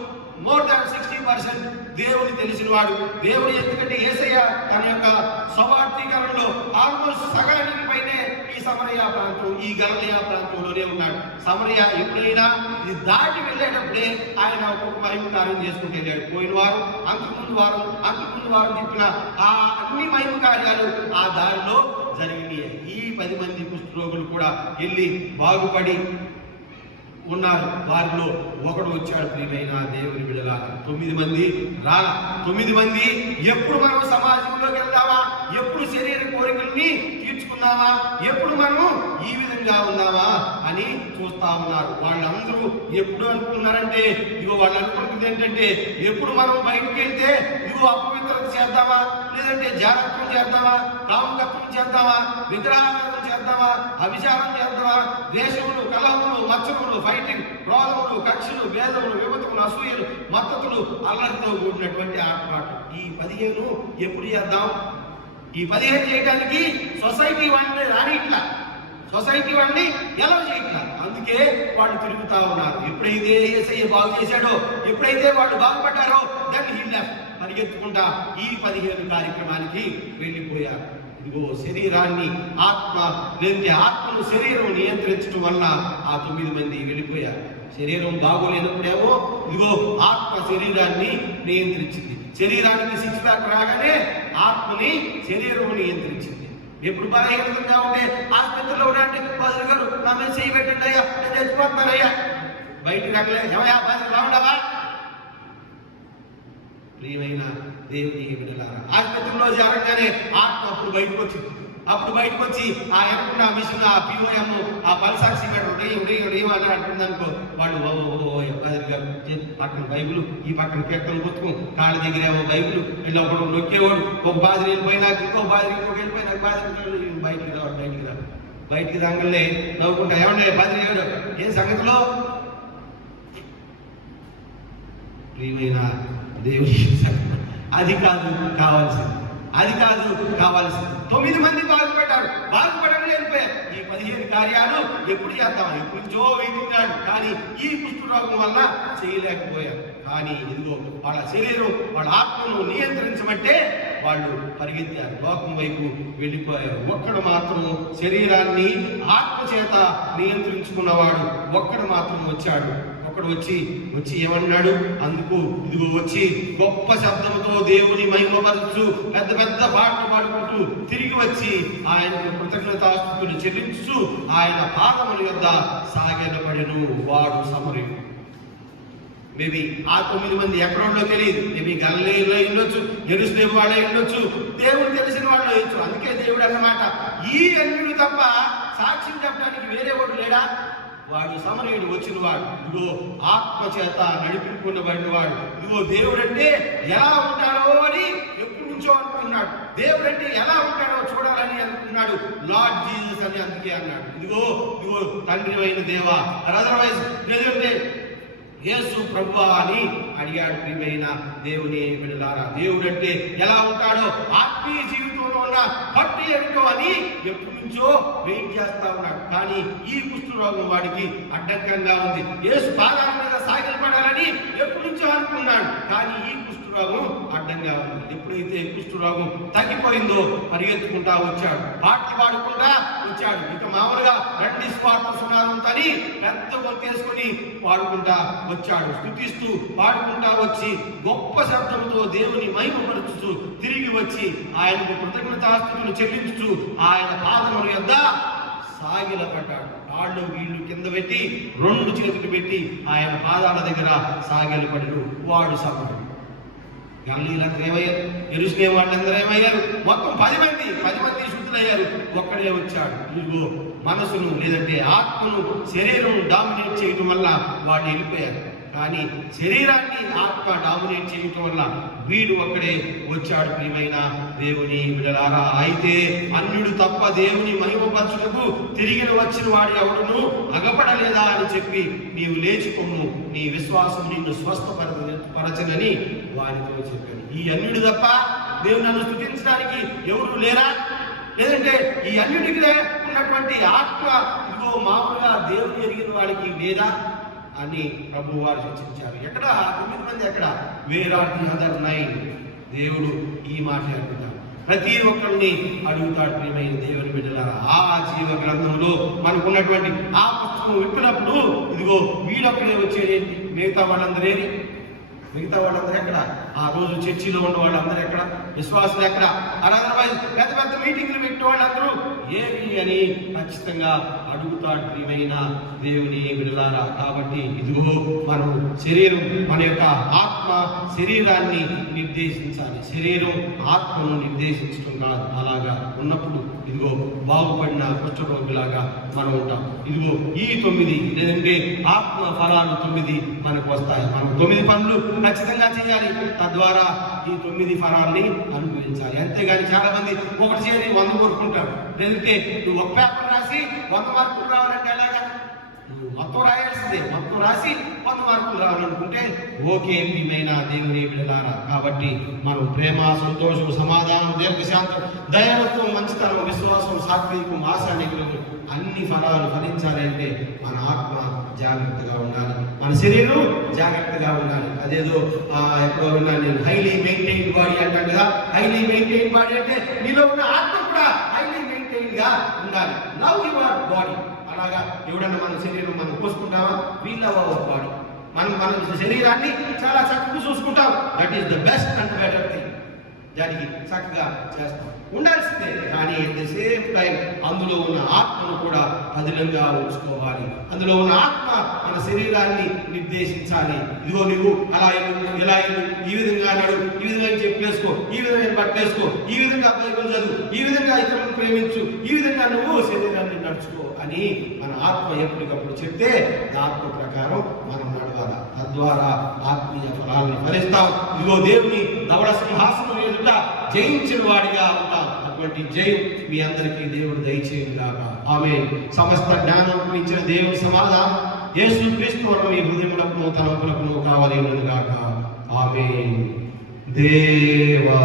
మోర్ దాన్ 60% దేవుని తెలిసిన వాడు. దేవుని ఎందుకంటే యేసయ్య తన యొక్క స్వార్థీకరణలో ఆల్మోస్ట్ సగానికి పైనే ఈ సమరయ ప్రాంతం, ఈ గలిలయ ప్రాంతంలోనే ఉన్నాడు. సమరయ ఎప్పుడైనా ఇది దాటి వెళ్ళేటప్పుడే ఆయన ఒక్కొక్క మహిమ కార్యం చేసుకుంటూ వెళ్ళాడు. పోయిన వారం, అంతకుముందు వారం చెప్పిన ఆ అన్ని మహిమ కార్యాలు ఆ దారిలో జరిగినాయి. ఈ 10 మంది కుష్ఠరోగులు కూడా వెళ్ళి బాగుపడి ఉన్నారు. వారిలో ఒకడు వచ్చాడు. ప్రియమైన దేవుని బిడ్డలారా, 9 మంది రాలా. 9 మంది ఎప్పుడు మనం సమాజంలోకి వెళ్దామా, ఎప్పుడు శరీర కోరికల్ని తీర్చుకుందామా, ఎప్పుడు మనం ఈ విధంగా ఉందామా అని చూస్తా ఉన్నారు. వాళ్ళందరూ ఎప్పుడు అనుకున్నారంటే, ఇగో వాళ్ళు అనుకుంటుంది ఏంటంటే, ఎప్పుడు మనం బయటకు వెళ్తే ఇగో అపవిత్రత చేద్దామా, లేదంటే జాగ్రత్తం చేద్దామా, కామకత్వం చేద్దామా, విగ్రహారాధన చేద్దామా, అభిచారం చేద్దామా, ద్వేషములు, కలహములు, మత్సరములు, ఫైటింగ్, క్రోధములు, కక్షలు, భేదములు, విమతములు, అసూయలు, మద్దతులు, అల్లరితో కూడినటువంటి ఆటపాటు. ఈ 15 ఎప్పుడు చేద్దాం? ఈ 15 చేయడానికి సొసైటీ వాడిని రానిట్లా, సొసైటీ వాడిని ఎలా చేయట్లా. అందుకే వాళ్ళు తిరుగుతా ఉన్నారు. ఎప్పుడైతే యేసయ్య బాగు చేశాడో, ఎప్పుడైతే వాళ్ళు బాగుపడ్డారో దాన్ని పరిగెత్తుకుంటా ఈ 15 కార్యక్రమానికి వెళ్ళిపోయారు. ఇదిగో శరీరాన్ని ఆత్మ, లేదంటే ఆత్మను శరీరం నియంత్రించడం వల్ల ఆ 9 మంది వెళ్ళిపోయారు. శరీరం బాగోలేనప్పుడేమో ఇదిగో ఆత్మ శరీరాన్ని నియంత్రించింది. శరీరానికి 6 ప్యాక్ రాగానే ఆత్మని శరీరం నియంత్రించింది. ఎప్పుడు బలహీనంగా ఉంటే ఆసుపత్రిలో ఉంటే పాదులు గారు నా మీద చేయి పెట్టండి అయ్యా, నేను చచ్చిపోతున్నానయ్యా, బయటికి రాగలే ఏమయ్యా పాదులు బాగుండవా? ప్రియమైన దేవుని బిడ్డలారా, ఆసుపత్రిలో జరగగానే ఆత్మ అప్పుడు బయటకు వచ్చి ఆ ఎక్కడున్న మిషన్, ఆ పిఓఎం, ఆ పల్సాక్షి ఉదయం అని అంటుంది అనుకో, వాళ్ళు పక్కన బైబుల్, ఈ పక్కన కీర్తన పుస్తకం, కాళ్ళ దగ్గర ఏమో బైబుల్, ఇలా ఒకడు నొక్కేవాడు, ఒక బాధ వెళ్ళిపోయినాక ఇంకో బాధ, ఇంకొక వెళ్ళిపోయినాక బాధ, బయటికి రాగలే నవ్వుకుంటా ఏమన్నా బాధ ఏం సంగతిలో? ప్రియమైన దేవుని అది కాదు కావాల్సింది. 9 మంది బాగుపడడం వెళ్ళిపోయారు. ఈ 15 కార్యాలు ఎప్పుడు చేద్దాం, ఎప్పుడు జో వెళ్తున్నాడు, కానీ ఈ కుష్ఠరోగం వల్ల చేయలేకపోయారు. కానీ ఇదిగో వాళ్ళ శరీరం, వాళ్ళ ఆత్మను నియంత్రించమంటే వాళ్ళు పరిగెత్తారు, లోకం వైపు వెళ్ళిపోయారు. ఒక్కడు మాత్రం శరీరాన్ని ఆత్మ చేత నియంత్రించుకున్నవాడు ఒక్కడు మాత్రం వచ్చాడు. ఒకడు వచ్చి ఏమన్నాడు? అందుకు ఇదిగో వచ్చి గొప్ప శబ్దంతో దేవుని మహిమపరచు, పెద్ద పెద్ద పాటలు పాడుకుంటూ తిరిగి వచ్చి ఆయనకు కృతజ్ఞతాస్తుతులు చెల్లించు ఆయన పాదముల యొద్ద సాగిలపడెను. వాడు సమరయుడు. మేబీ ఆ 9 మంది ఎక్కడో తెలియదు, మేబీ గలిలయలో ఉండొచ్చు, యెరూషలేము వాళ్ళే ఉండొచ్చు, దేవుడు తెలిసిన వాళ్ళు అయ్యొచ్చు. అందుకే దేవుడు అన్నమాట, ఈ అన్యుడు తప్ప సాక్ష్యం చెప్పడానికి వేరే వాడు లేడా? వాడు సమరయుడు వచ్చిన వాడు, ఇదిగో ఆత్మ చేత నడిపించుకున్నబడిన వాడు. ఇదిగో దేవుడు అంటే ఎలా ఉంటాడో అని ఎప్పుడు నుంచో అనుకున్నాడు. దేవుడు అంటే ఎలా ఉంటాడో చూడాలని అనుకున్నాడు. లార్డ్ జీసస్ అని అందుకే అన్నాడు, ఇదిగో తండ్రి అయిన దేవా, అదర్వైజ్ లేదంటే యేసు ప్రభువా అని అడిగాడు. ప్రియమైన దేవుని బిడ్డలారా, దేవుడు అంటే ఎలా ఉంటాడో, ఆత్మీయ జీవితంలో ఉన్న పట్టు ఏమిటో అని ఎప్పటి నుంచో వెయిట్ చేస్తా ఉన్నాడు. కానీ ఈ కుష్ఠరోగం వాడికి అడ్డంకంగా ఉంది. యేసు పాదాల మీద సాగిలపడాలని ఎప్పటి నుంచో అనుకున్నాడు, కానీ ఈ కుష్ఠరోగం అడ్డంగా ఉంది. ఎప్పుడైతే కుష్ఠరోగం తగ్గిపోయిందో పరిగెత్తుకుంటా వచ్చాడు, పాటలు పాడుకుంటా వచ్చాడు. ఇక మామూలుగా రండి స్వార్థ సునాదంతని పెద్ద గొంతేసుకుని పాడుకుంటా వచ్చాడు. స్తుతిస్తూ పాడుకుంటా వచ్చి గొప్ప శబ్దంతో దేవుని మహిమపరుచుతూ తిరిగి వచ్చి ఆయనకు కృతజ్ఞతాస్తుతులు చెల్లించుతూ ఆయన పాదముల యొద్ద సాగిలపడ్డాడు. కాళ్ళు వీళ్ళు కింద పెట్టి 2 చేతులు పెట్టి ఆయన పాదాల దగ్గర సాగిలపడరు. వాడు సమరుడు. గలిలీలందరూ ఏమయ్యారు? యెరూషలేము వాళ్ళందరూ ఏమయ్యారు? మొత్తం 10 మంది శుద్ధులయ్యారు. ఒక్కడే వచ్చాడు. ఇదిగో మనసును లేదంటే ఆత్మను శరీరం డామినేట్ చేయటం వల్ల వాళ్ళు వెళ్ళిపోయారు. కానీ శరీరాన్ని ఆత్మ డామినేట్ చేయటం వల్ల వీడు ఒక్కడే వచ్చాడు. ప్రియమైన దేవుని బిడ్డలారా, అయితే అన్యుడు తప్ప దేవుని మహిమపరచుటకు తిరిగి వచ్చిన వాడి ఎవడును అగపడలేదా అని చెప్పి నీవు లేచిపోము, నీ విశ్వాసం నిన్ను స్వస్థపరచనని వారితో చెప్పాను. ఈ అన్యుడు తప్ప దేవుని నన్ను స్తుతించడానికి ఎవరు లేరా? లేదంటే ఈ అన్యుడికి ఉన్నటువంటి ఆత్మ ఇదిగో మామూలుగా దేవుని ఎరిగిన వాడికి లేదా అని ప్రభు వారు సూచించారు. ఎక్కడ 9 మంది ఎక్కడ? Where are the other 9? దేవుడు ఈ మాట అడుగుతాడు, ప్రతి ఒక్కరిని అడుగుతాడు. ప్రియమైన దేవుని బిడ్డలారా, ఆ జీవ గ్రంథంలో మనకు ఉన్నటువంటి ఆ పుస్తకం విప్పినప్పుడు ఇదిగో వీడొక్కడే వచ్చేదేంటి? మిగతా వాళ్ళందరూ ఎక్కడ? ఆ రోజు చర్చిలో ఉన్న వాళ్ళందరూ ఎక్కడ? విశ్వాసులు ఎక్కడ? అదర్వైజ్ పెద్ద మీటింగ్లు పెట్టే వాళ్ళందరూ ఏమి అని ఖచ్చితంగా అడుగుతాడు. ప్రియమైన దేవుని బిడ్డలారా, కాబట్టి ఇదిగో మనం శరీరం, మన యొక్క ఆత్మ శరీరాన్ని నిర్దేశించాలి, శరీరం ఆత్మను నిర్దేశించడం కాదు. అలాగా ఉన్నప్పుడు ఇదిగో బాగుపడిన కుష్ఠరోగిలాగా మనం ఉంటాం. ఇదిగో ఈ 9 లేదంటే ఆత్మ ఫలాలు 9 మనకు వస్తాయి. మనం 9 పనులు ఖచ్చితంగా చేయాలి, తద్వారా ఈ 9 ఫలాల్ని అనుభవించాలి. అంతేగాని చాలా మంది ఒకటి చేరి 100 కోరుకుంటారు. లేదంటే నువ్వు ఒక పేపర్ రాసి 100 మార్కులు రావాలంటే ఎలాగా? నువ్వు మొత్తం రాయాల్సిందే, మొత్తం రాసి 100 మార్కులు రావాలనుకుంటే ఓకే. ప్రియమైన దేవుని బిడ్డలారా, కాబట్టి మనం ప్రేమ, సంతోషం, సమాధానం, దీర్ఘశాంతం, దయాలత్వం, మంచితనం, విశ్వాసం, సాత్వికం, ఆశా నిగ్రహం అన్ని ఫలాలు ఫలించాలి అంటే మన ఆత్మ జాగ్రత్తగా ఉండాలి, మన శరీరం జాగ్రత్తగా ఉండాలి. అదేదో ఎక్కడో విన్నాను నేను, హైలీ మెయింటైన్ బాడీ అంటాను కదా. హైలీ మెయింటైన్ బాడీ అంటే నీలో ఉన్న ఆత్మ కూడా హైలీ మెయింటైన్ గా ఉండాలి. Love your body. అలాగా ఎవడన్నా మన శరీరం మనం కోసుకుంటామా? We love our body. మన శరీరాన్ని చాలా చక్కగా చూసుకుంటాం. That is the best and better thing. దానికి చక్కగా చేస్తాం ఉండాల్సిందే. కానీ అట్ ది సేమ్ టైం అందులో ఉన్న ఆత్మను కూడా పదిలంగా ఉంచుకోవాలి. అందులో ఉన్న ఆత్మ మన శరీరాన్ని నిర్దేశించాలి. ఇదిగో నువ్వు అలా ఎలా ఈ విధంగా నడు, ఈ విధంగా చెప్పేసుకో, ఈ విధంగా పట్టేసుకో, ఈ విధంగా బైబిల్ చదువు, ఈ విధంగా ఇతరులను ప్రేమించు, ఈ విధంగా నువ్వు శరీరాన్ని నడుచుకో అని మన ఆత్మ ఎప్పటికప్పుడు చెప్తే ఆత్మ ప్రకారం మనం నడవాలి. తద్వారా ఆత్మీయ ఫలాలను ఫలిస్తాం. ఇదిగో దేవుని ధవళ సింహాసనం ఎదుట జయించిన వాడిగా ఉంటాం. అటువంటి జయం మీ అందరికీ దేవుడు దయచేయుగాక. ఆమేన్. సమస్త జ్ఞానం ఇచ్చిన దేవుని సమాధానం యేసు క్రీస్తు వలన మీ హృదయములకు తలంపులకు కావలేనుగాక. ఆమేన్. దేవా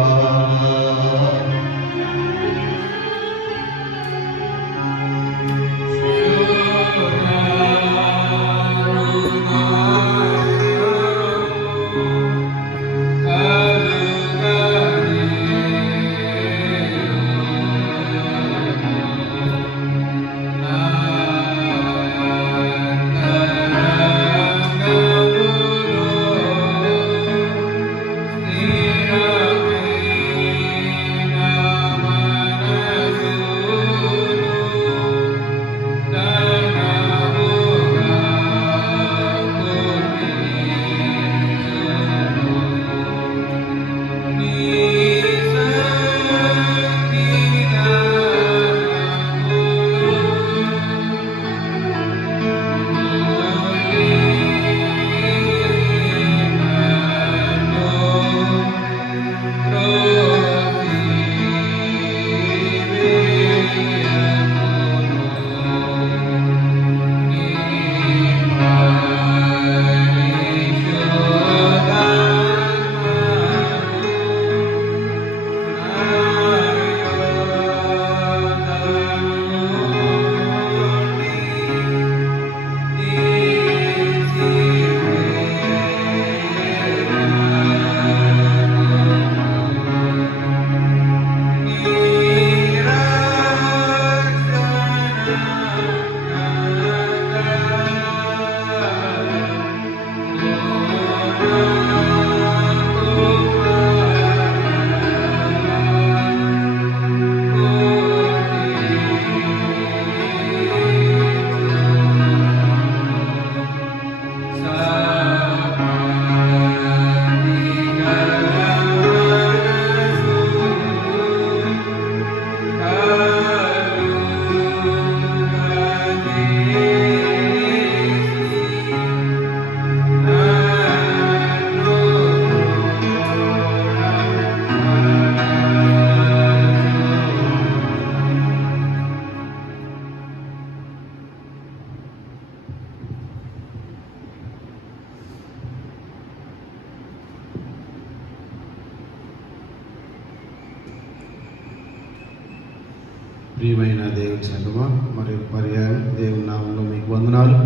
ప్రియమైన దేవుని సంగమా, మరి పర్యాయం దేవుని నామంలో మీకు వందనాలు.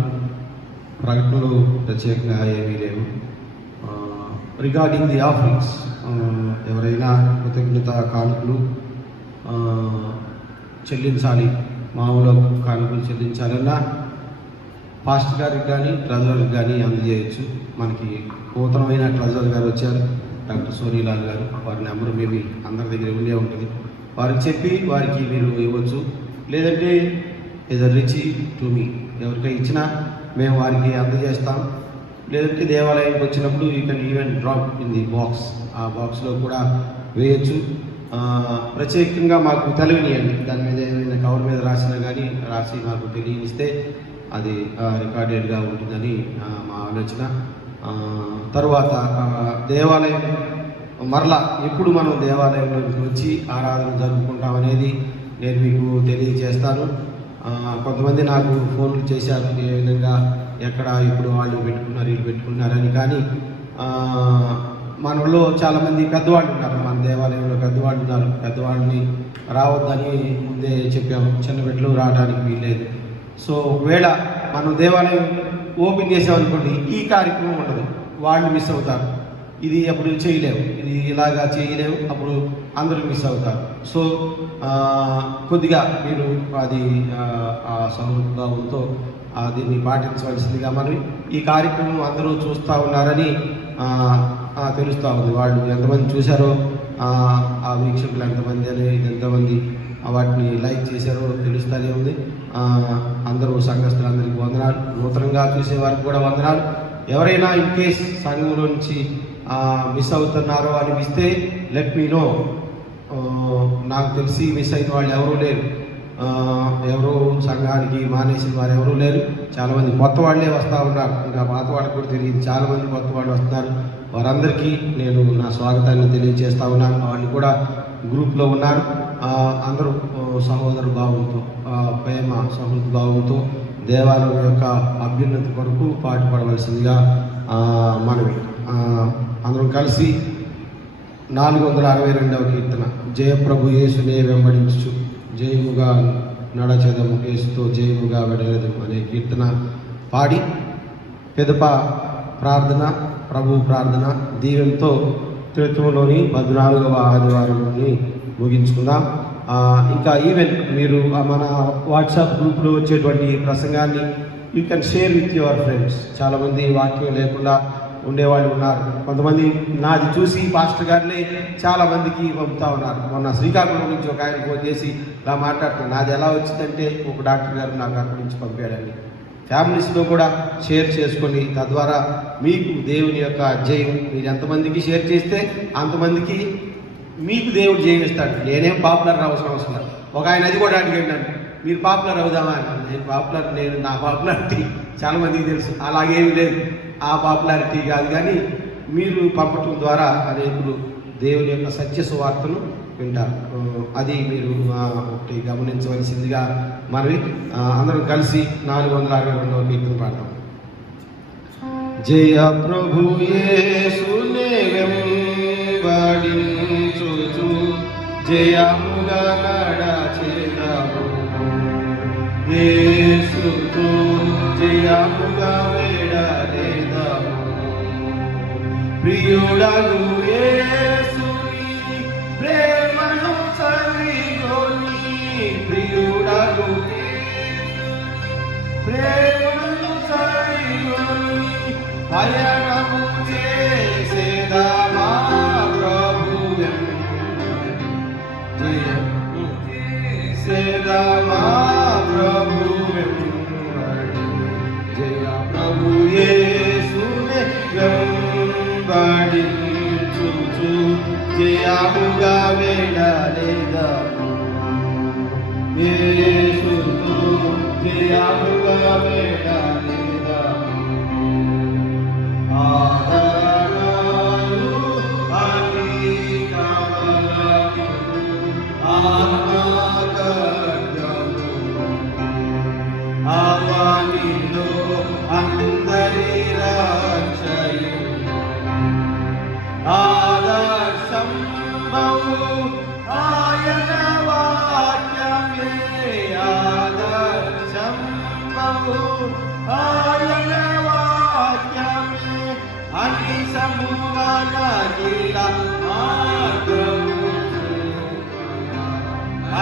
ప్రకటనలు ప్రత్యేకంగా ఏమీ లేవు. రిగార్డింగ్ ది ఆఫరింగ్స్, ఎవరైనా కృతజ్ఞత కానుకలు చెల్లించాలి, మామూలు కానుకలు చెల్లించాలన్నా పాస్టర్ గారికి కానీ ట్రెజరర్కి కానీ అందజేయచ్చు. మనకి నూతనమైన ట్రెజరర్ గారు వచ్చారు, డాక్టర్ సోనీలాల్ గారు. వారి నెంబర్ మేబీ అందరి దగ్గర ఉండే ఉంటుంది. వారికి చెప్పి వారికి మీరు ఇవ్వచ్చు. లేదంటే ఏదర్ రిచ్ టు మీ, ఎవరికైనా ఇచ్చినా మేము వారికి అందజేస్తాం. లేదంటే దేవాలయానికి వచ్చినప్పుడు you can even drop in the box, ఆ బాక్స్లో కూడా వేయచ్చు. ప్రత్యేకంగా మాకు తెలియనియండి, దాని మీద ఏదైనా కవర్ మీద రాసినా కానీ రాసి మాకు తెలియనిస్తే అది రికార్డెడ్గా ఉంటుందని మా ఆలోచన. తరువాత దేవాలయం మరలా ఎప్పుడు మనం దేవాలయంలోకి వచ్చి ఆరాధన జరుపుకుంటాం అనేది నేను మీకు తెలియజేస్తాను. కొంతమంది నాకు ఫోన్లు చేశారు, ఏ విధంగా ఎక్కడ ఇప్పుడు వాళ్ళు పెట్టుకున్నారు వీళ్ళు పెట్టుకున్నారని. కానీ మనలో చాలామంది పెద్దవాళ్ళు ఉన్నారు, మన దేవాలయంలో పెద్దవాళ్ళు ఉన్నారు. పెద్దవాళ్ళని రావద్దని ముందే చెప్పాము, చిన్న బిడ్డలు రావడానికి వీల్లేదు. సో ఒకవేళ మనం దేవాలయం ఓపెన్ చేసామనుకోండి, ఈ కార్యక్రమం ఉండదు, వాళ్ళు మిస్ అవుతారు. ఇది అప్పుడు చేయలేము, ఇది ఇలాగా చేయలేము, అప్పుడు అందరూ మిస్ అవుతారు. సో కొద్దిగా మీరు అది సౌభావంతో దీన్ని పాటించవలసిందిగా మరి ఈ కార్యక్రమం అందరూ చూస్తూ ఉన్నారని తెలుస్తూ ఉంది. వాళ్ళు ఎంతమంది చూశారో ఆ వీక్షకులు ఎంతమంది అనేది ఎంతమంది వాటిని లైక్ చేశారో తెలుస్తూనే ఉంది. అందరూ సంఘస్థులందరికీ వందనాలు, నూతనంగా చూసే వారికి కూడా వందనాలు. ఎవరైనా ఇన్ కేస్ సంఘంలో నుంచి మిస్ అవుతున్నారో అనిపిస్తే లెట్ మీ నో. నాకు తెలిసి మిస్ అయిన వాళ్ళు ఎవరూ లేరు, ఎవరు సంఘానికి మానేసిన వారు ఎవరూ లేరు. చాలామంది కొత్త వాళ్ళే వస్తూ ఉన్నారు, ఇంకా పాత వాళ్ళకి కూడా తెలియదు. చాలామంది కొత్త వాళ్ళు వస్తున్నారు. వారందరికీ నేను నా స్వాగతాన్ని తెలియజేస్తూ ఉన్నాను. వాళ్ళు కూడా గ్రూప్లో ఉన్నారు. అందరూ సహోదర భావంతో, ప్రేమ సహృద భావంతో దేవాలయం యొక్క అభ్యున్నతి కొరకు పాటుపడవలసిందిగా మనవి. అందరం కలిసి 462వ కీర్తన, జయప్రభు యేసునే వెంబడించు జయముగా నడచెదము యేసుతో జయముగా వెడలెదము అనే కీర్తన పాడి పెదప ప్రార్థన, ప్రభు ప్రార్థన దీవెనతో త్రిత్వంలోని 14వ ఆదివారంలోని ముగించుకుందాం. ఇంకా ఈవెన్ మీరు మన వాట్సాప్ గ్రూప్లో వచ్చేటువంటి ప్రసంగాన్ని you can share with your friends. చాలామంది వాక్యం లేకుండా ఉండేవాళ్ళు ఉన్నారు. కొంతమంది నాది చూసి పాస్టర్ గారిని చాలామందికి పంపుతా ఉన్నారు. మొన్న శ్రీకాకుళం నుంచి ఒక ఆయన ఫోన్ చేసి ఇలా మాట్లాడుతున్నాను, నాది ఎలా వచ్చిందంటే ఒక డాక్టర్ గారు నాకు అక్కడి నుంచి పంపాడండి. ఫ్యామిలీస్లో కూడా షేర్ చేసుకొని తద్వారా మీకు దేవుని యొక్క జయం, మీరు ఎంతమందికి షేర్ చేస్తే అంతమందికి మీకు దేవుడు జయం ఇస్తాడు. నేనేం పాపులర్ అవసరం లేదు. ఒక ఆయన అది కూడా అడిగాడు, మీరు పాపులర్ అవుదామా అని. నేను నా పాపులారిటీ చాలామందికి తెలుసు, అలాగేమీ లేదు. ఆ పాపులారిటీ కాదు, కానీ మీరు పంపటం ద్వారా అనేకులు దేవుని యొక్క సత్య సువార్తను వింటారు. అది మీరు ఒకటి గమనించవలసిందిగా మనవి. అందరం కలిసి 462వ కీర్తన పాడతాం. జయ ప్రభు యేసునే వెంబడించుచు జయముగా నడచెదము యేసుతో జయముగా వెడలెదము. ప్రియుడగు యేసుని ప్రేమను చవిగొని, ప్రియుడగు ప్రేమను చవిగొని పయనము చేసేదమా ప్రభువెం జయము చేసేదమా ప్రభువెం. జయ ప్రభు యేసునే వెంబడించుచు జయముగా వెడలెదము యేసుతో జయముగా వెడలెదము. ఆదరణయు అనికమలము ఆత్మగర్గము అవనిలో అందరి రక్షయు ఆదర్శం బహు ఆయన వాక్యమే ఆదర్శం బహు ఆయన వాక్యమే అని సముగనగిల మార్గము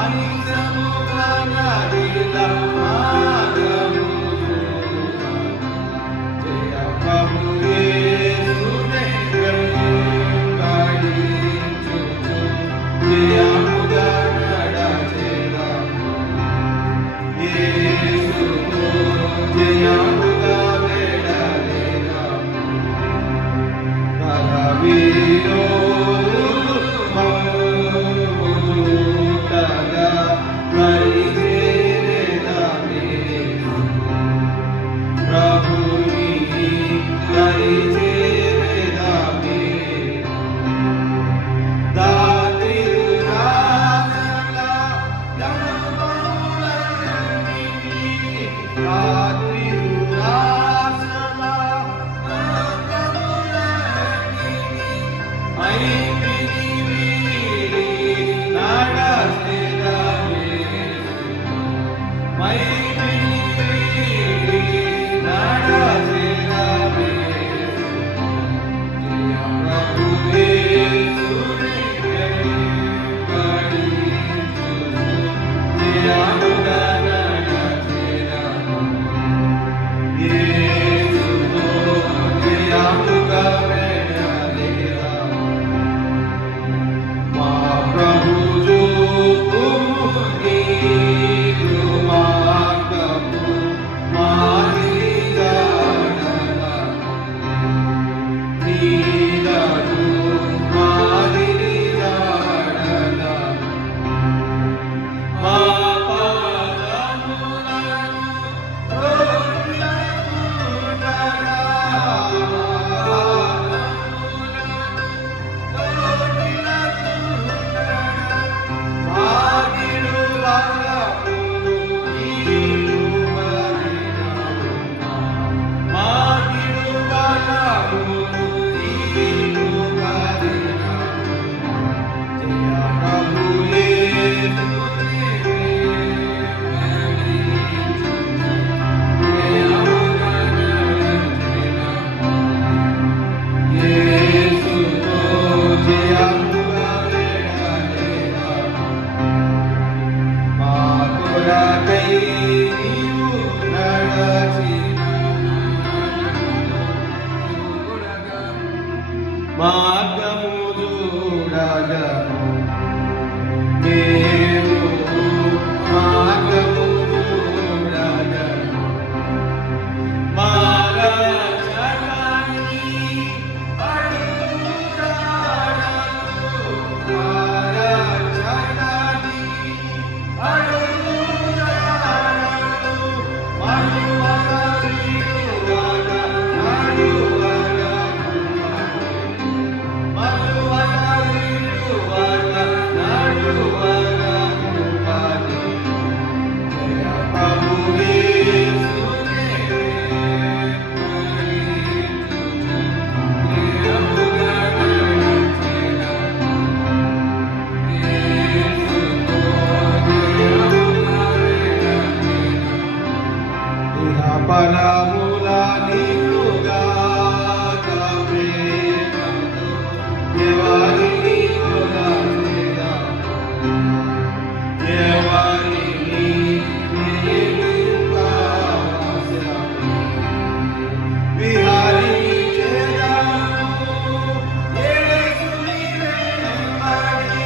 అని సముగనగిల మార్గము. జయ ప్రభు యేసునే వెంబడించుచు జయముగా నడచెదము యేసుతో జయముగా వెడలెదము. నరవీరోలు మమ్ముటగా పరిచేరెదమే ప్రభుని పరిచేరెదమే. దారిద్రాసల గమనములన్నిటినీ దారిద్రాసల గమనములన్నిటినీ మైత్రిని వీడి నడచెదమే మైత్రిని వీడి నడచెదమే. జయ ప్రభు యేసునే వెంబడించుచు జయముగా నడచెదము యేసుతో జయముగా వెడలెదము. మాకై నీవు నడచిన మార్గము చూడగను మేము మార్గము చూడగను మారచడానికి అడుగుజాడలు మారచడానికి అడుగుజాడలు మరువగ విడువగ నడువగ మరువగ విడువగ నడువగ కృపని జయ ప్రభు యేసునే పరముల నీవుగా కవేమతో ఎవరిని కొలచేదా ఎవరిని నిలుపాసమి విహారిని చేదాము యేసుని వెంబడి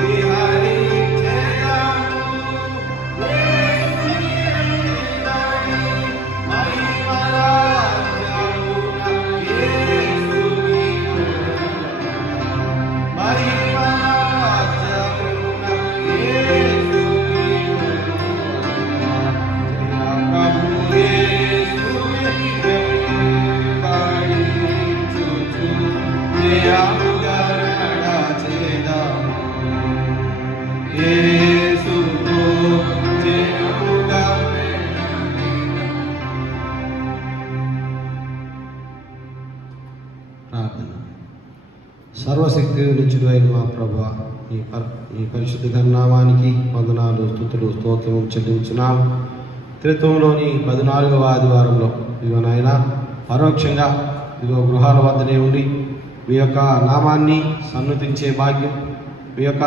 విహారిని చేదాము యేసుని వెంబడి మహిమరాజ్యమున యేసుని మహిమరాజ్యమున యేసుని ప్రభు యేసుని వెంబడి చుచు జయముగా నడచెదాము యేసుతో జయముగా ప్రార్థన. సర్వశక్తి నిత్యుడు అయిన మా ప్రభా ఈ పరిశుద్ధ నామానికి వందనాలు స్తుతులు స్తోత్రము చెల్లించున్నాం. త్రిత్వంలోని 14వ ఆదివారంలో ఇదిగో నాయన పరోక్షంగా ఇదిగో గృహాల వద్దనే ఉండి మీ యొక్క నామాన్ని సన్నుతించే భాగ్యం, మీ యొక్క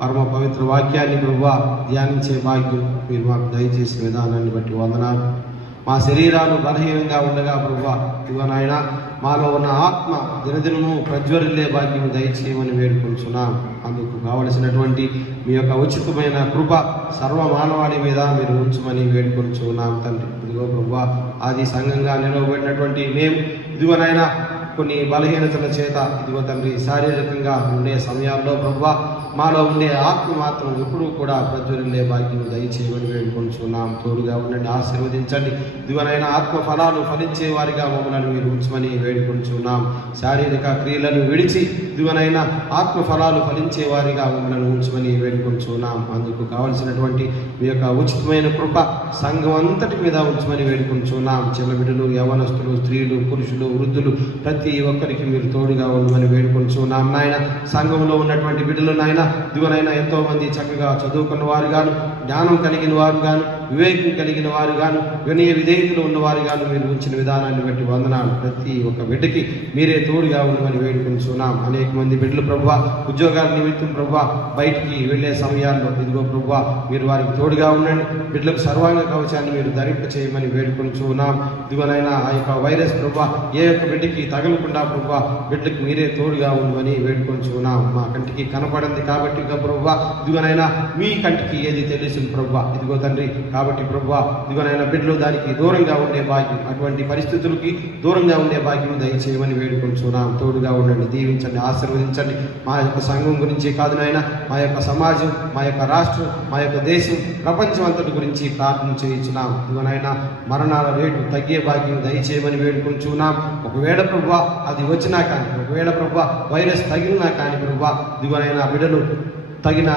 పరమ పవిత్ర వాక్యాన్ని ప్రభువా ధ్యానించే భాగ్యం మీరు మాకు దయచేసిన విధానాన్ని బట్టి వందనాలు. మా శరీరాలు బలహీనంగా ఉండగా ప్రభువా ఇదిగో నాయన మాలో ఉన్న ఆత్మ దినదినము ప్రజ్వరిల్లే భాగ్యం దయచేయమని వేడుకుంటున్నాం. అందుకు కావలసినటువంటి మీ యొక్క ఉచితమైన కృప సర్వ మానవాళి మీద మీరు ఉంచమని వేడుకుంటున్నాం తండ్రి. ఇదిగో ప్రభువా ఆది సంఘంగా నిలవబడినటువంటి మేము ఇదిగో నాయన కొన్ని బలహీనతల చేత ఇదిగో తండ్రి శారీరకంగా ఉండే సమయాల్లో ప్రభువా మాలో ఉండే ఆత్మ మాత్రం ఎప్పుడూ కూడా ప్రజ్వరిల్లే భాగ్యం దయచేయమని వేడుకుంటున్నాం. తోడుగా ఉండండి, ఆశీర్వదించండి. ఇదిగోనైనా ఆత్మ ఫలాలు ఫలించే వారిగా మమ్మల్ని మీరు ఉంచమని వేడుకుంటున్నాం. శారీరక క్రియలను విడిచి ఇదిగోనైనా ఆత్మ ఫలాలు ఫలించే వారిగా మమ్మల్ని ఉంచమని వేడుకుంటున్నాం. అందుకు కావలసినటువంటి మీ యొక్క ఉచితమైన కృప సంఘం అంతటి మీద ఉంచమని వేడుకుంటున్నాం. చిన్న బిడ్డలు, యవనస్తులు, స్త్రీలు, పురుషులు, వృద్ధులు ప్రతి ఒక్కరికి మీరు తోడుగా ఉండమని వేడుకుంటున్నాం. నాయన సంఘంలో ఉన్నటువంటి బిడ్డలు నాయన ఇదిగోనైనా ఎంతో మంది చక్కగా చదువుకున్న వారు గాను, జ్ఞానం కలిగిన వారు గాను, వివేకం కలిగిన వారు గాను, వినయ విధేయతలు ఉన్నవారు గాను మీరు ఉంచిన విధానాన్ని బట్టి వందనాలు. ప్రతి ఒక్క బిడ్డకి మీరే తోడుగా ఉండమని వేడుకుంటున్నాం. అనేక మంది బిడ్డలు ప్రభువా ఉద్యోగాల నిమిత్తం ప్రభువా బయటికి వెళ్ళే సమయాల్లో ఇదిగో ప్రభువా మీరు వారికి తోడుగా ఉండండి. బిడ్డలకు సర్వాంగ కవచాన్ని మీరు ధరింప చేయమని వేడుకుంటున్నాం. ఇదిగోనైనా ఆ యొక్క వైరస్ ప్రభువా ఏ యొక్క బిడ్డకి తగలకుండా ప్రభువా బిడ్డలకు మీరే తోడుగా ఉండమని వేడుకుంటున్నాం. మా కంటికి కనపడింది కాబట్టి ప్రభువా ఇదిగోనైనా మీ కంటికి ఏది తెలుస్తుంది ప్రభువా ఇదిగో తండ్రి. కాబట్టి ప్రభువా ఇదిగోనైనా బిడ్డలు దానికి దూరంగా ఉండే భాగ్యం, అటువంటి పరిస్థితులకి దూరంగా ఉండే భాగ్యం దయచేయమని వేడుకుంటున్నాం. తోడుగా ఉండండి, దీవించండి, ఆశీర్వదించండి. మా యొక్క సంఘం గురించి కాదు నాయన, మా యొక్క సమాజం, మా యొక్క రాష్ట్రం, మా యొక్క దేశం, ప్రపంచం అంతటి గురించి ప్రార్థన చేయించున్నాం. ఇదిగోనైనా మరణాల రేటు తగ్గే భాగ్యం దయచేయమని వేడుకుంటున్నాం. ఒకవేళ ప్రభువా అది వచ్చినా కానీ, ఒకవేళ ప్రభువా వైరస్ తగిలినా కానీ ప్రభువా ఇదిగోనైనా బిడ్డలు తగిన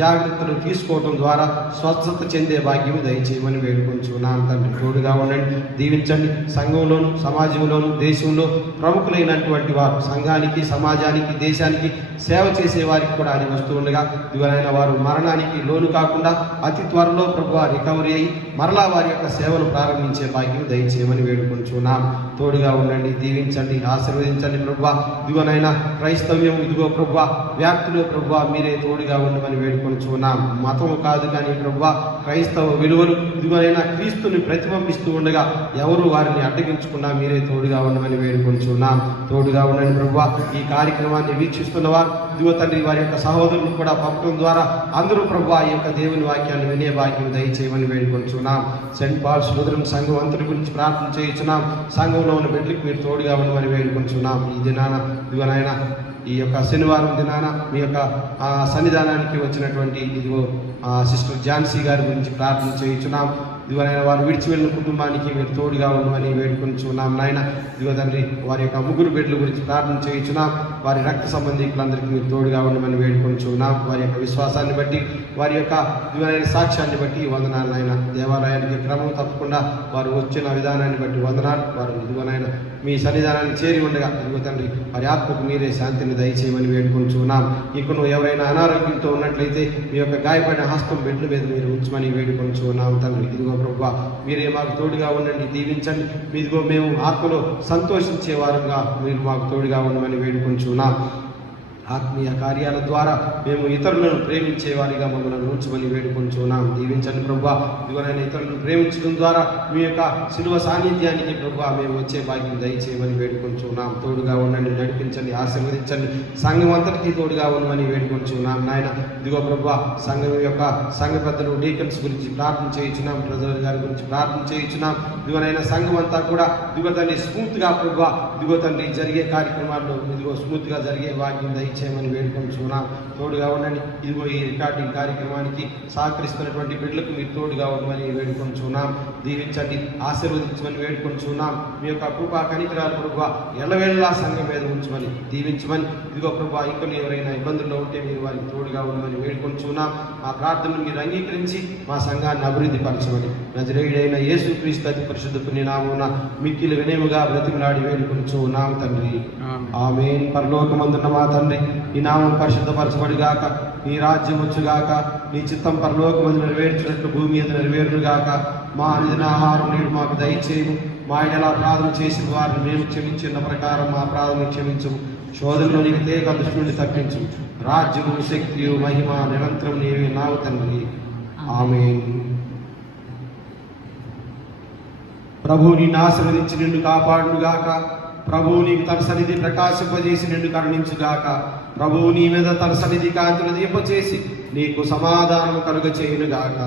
జాగ్రత్తలు తీసుకోవడం ద్వారా స్వస్థత చెందే భాగ్యం దయచేయమని వేడుకుంటున్నాం తండ్రి. తోడుగా ఉండండి, దీవించండి. సంఘంలోను, సమాజంలోను, దేశంలో ప్రముఖులైనటువంటి వారు సంఘానికి, సమాజానికి, దేశానికి సేవ చేసే వారికి కూడా అది వస్తుండగా ఇవరైనా వారు మరణానికి లోను కాకుండా అతి త్వరలో ప్రభువా రికవరీ అయ్యి మరలా వారి యొక్క సేవను ప్రారంభించే భాగ్యం దయచేయమని వేడుకుంటున్నాం. తోడుగా ఉండండి, దీవించండి, ఆశీర్వదించండి ప్రభువా. ఇదిగోనైనా క్రైస్తవ్యం ఇదిగో ప్రభువా వ్యాప్తిలో ప్రభువా మీరే తోడుగా ఉండమని వేడుకుంటున్నాం. వేడుకొంచున్నాం. మతము కాదు కానీ ప్రభువా, క్రైస్తవ విలువలు ఇదిగోనైనా క్రీస్తుని ప్రతిబింబిస్తూ ఉండగా ఎవరు వారిని అడ్డగించకుండా మీరే తోడుగా ఉండమని వేడుకొంచున్నాం. తోడుగా ఉండండి ప్రభువా. ఈ కార్యక్రమాన్ని వీక్షిస్తున్న వారు ఇదిగో తండ్రి వారి యొక్క సహోదరులు కూడా పంపడం ద్వారా అందరూ ప్రభువా ఈ యొక్క దేవుని వాక్యాన్ని వినే భాగ్యం దయచేయమని వేడుకొంచున్నాం. సెయింట్ పాల్స్ లూథరన్ సంఘం అంతటి గురించి ప్రార్థన చేయించున్నాం. సంఘంలో ఉన్న బిడ్డలకు మీరు తోడుగా ఉండమని వేడుకొంచున్నాం. ఈ దినాన ఇదిగోనైనా ఈ యొక్క శనివారం దినాన మీ యొక్క సన్నిధానానికి వచ్చినటువంటి ఇదిగో సిస్టర్ ఝాన్సీ గారి గురించి ప్రార్థన చేయించున్నాం. ఇదిగోనైనా వారు విడిచి వెళ్ళిన కుటుంబానికి మీరు తోడుగా ఉండమని వేడుకొంచున్నాం. నాయన ఇదిగో తండ్రి వారి యొక్క ముగ్గురు బిడ్డల గురించి ప్రార్థన చేయించున్నాం. వారి రక్త సంబంధికులందరికీ మీరు తోడుగా ఉండమని వేడుకొంచున్నాం. వారి యొక్క విశ్వాసాన్ని బట్టి వారి యొక్క ఇదిగోనైన సాక్ష్యాన్ని బట్టి వందనాలు నాయన. దేవాలయానికి క్రమం తప్పకుండా వారు వచ్చిన విధానాన్ని బట్టి వందనాలు. వారు ఇదిగోనైనా మీ సన్నిధానాన్ని చేరి ఉండగా ఇదిగో తండ్రి వారి ఆత్మకు మీరే శాంతిని దయచేయమని వేడుకొంచున్నాం. ఇంకను ఎవరైనా అనారోగ్యంతో ఉన్నట్లయితే మీ యొక్క గాయపడిన హస్తం బిడ్డల మీద మీరు ఉంచమని వేడుకొంచున్నాం తండ్రి. ఇదిగో ప్రభువా మీరే మాకు తోడుగా ఉండండి, దీవించండి. ఇదిగో మేము ఆత్మలో సంతోషించే వారుగా మీరు మాకు తోడుగా ఉండమని వేడుకొంచున్నాం. ఆత్మీయ కార్యాల ద్వారా మేము ఇతరులను ప్రేమించే వారిగా మమ్మల్ని ఉంచమని వేడుకొంచున్నాం. దీవించండి ప్రభువా. ఇదిగోనైనా ఇతరులను ప్రేమించడం ద్వారా మీ యొక్క శిలువ సాన్నిధ్యానికి ప్రభువా మేము వచ్చే భాగ్యం దయచేయమని వేడుకొంచున్నాం. తోడుగా ఉండండి, నడిపించండి, ఆశీర్వదించండి. సంఘం అంతటికీ తోడుగా ఉండమని వేడుకొంచున్నాం నాయన. ఇదిగో ప్రభువా సంఘం యొక్క సంఘ పెద్దలు డీకన్స్ గురించి ప్రార్థన చేయించున్నాం. ట్రెజరర్ గారి గురించి ప్రార్థన చేయించున్నాం. ఇదిగోనైనా సంఘం అంతా కూడా ఇదిగో తండ్రి స్మూత్గా ప్రభువా ఇదిగో తండ్రి జరిగే కార్యక్రమాల్లో ఇదిగో స్మూత్గా జరిగే భాగ్యం దయచేయమని వేడుకొంచున్నాం. తోడుగా ఉండండి. ఇదిగో ఈ రికార్డింగ్ కార్యక్రమానికి సహకరిస్తున్నటువంటి బిడ్డలకు మీరు తోడుగా ఉండమని వేడుకొంచున్నాం. దీవించండి, ఆశీర్వదించమని వేడుకొంచున్నాం. మీ యొక్క కృపా కనికరాలు ప్రభువా ఎల్లవేళలా సంఘం మీద ఉంచమని దీవించమని ఇదిగో ప్రభువా ఇంకా ఎవరైనా ఇబ్బందుల్లో ఉంటే మీరు వారికి తోడుగా ఉండమని వేడుకొంచున్నాం. మా ప్రార్థనలు మీరు అంగీకరించి మా సంఘాన్ని అభివృద్ధి పరచమని నజరేయుడైన యేసుక్రీస్తు అతి పరిశుద్ధ పుణ్యనామమున మిక్కిలి వినయముగా బ్రతిమలాడి వేడుకొంచున్నాం తండ్రి. ఆమేన్. పరలోకమందున్న మా తండ్రి, నీ నామం పరిశుద్ధపరచబడిగాక, నీ రాజ్యం వచ్చుగాక, నీ చిత్తం పరలోకమందు నెరవేర్చినట్లు భూమి మీద నెరవేరుగాక. మా అనుదిన ఆహారం నేడు మాకు దయచేయము. మా ఎలా ప్రార్థన చేసిన వారిని మేము క్షమించిన ప్రకారం మా ప్రార్థన క్షమించము. శోధనలో నీకు తేక దృష్టి నుండి తప్పించు. రాజ్యము, శక్తియు, మహిమ నిరంతరం నీవే నావు తండ్రి. ఆమేన్. ప్రభువు నిన్ను ఆశీర్వదించి నిన్ను కాపాడుగాక. ప్రభువు నీకు తన సన్నిధి ప్రకాశింపజేసి నిన్ను కరుణించుగాక. ప్రభువు నీ మీద తన సన్నిధి కాంతులు దీపచేసి నీకు సమాధానం కలుగ చేయునుగాక.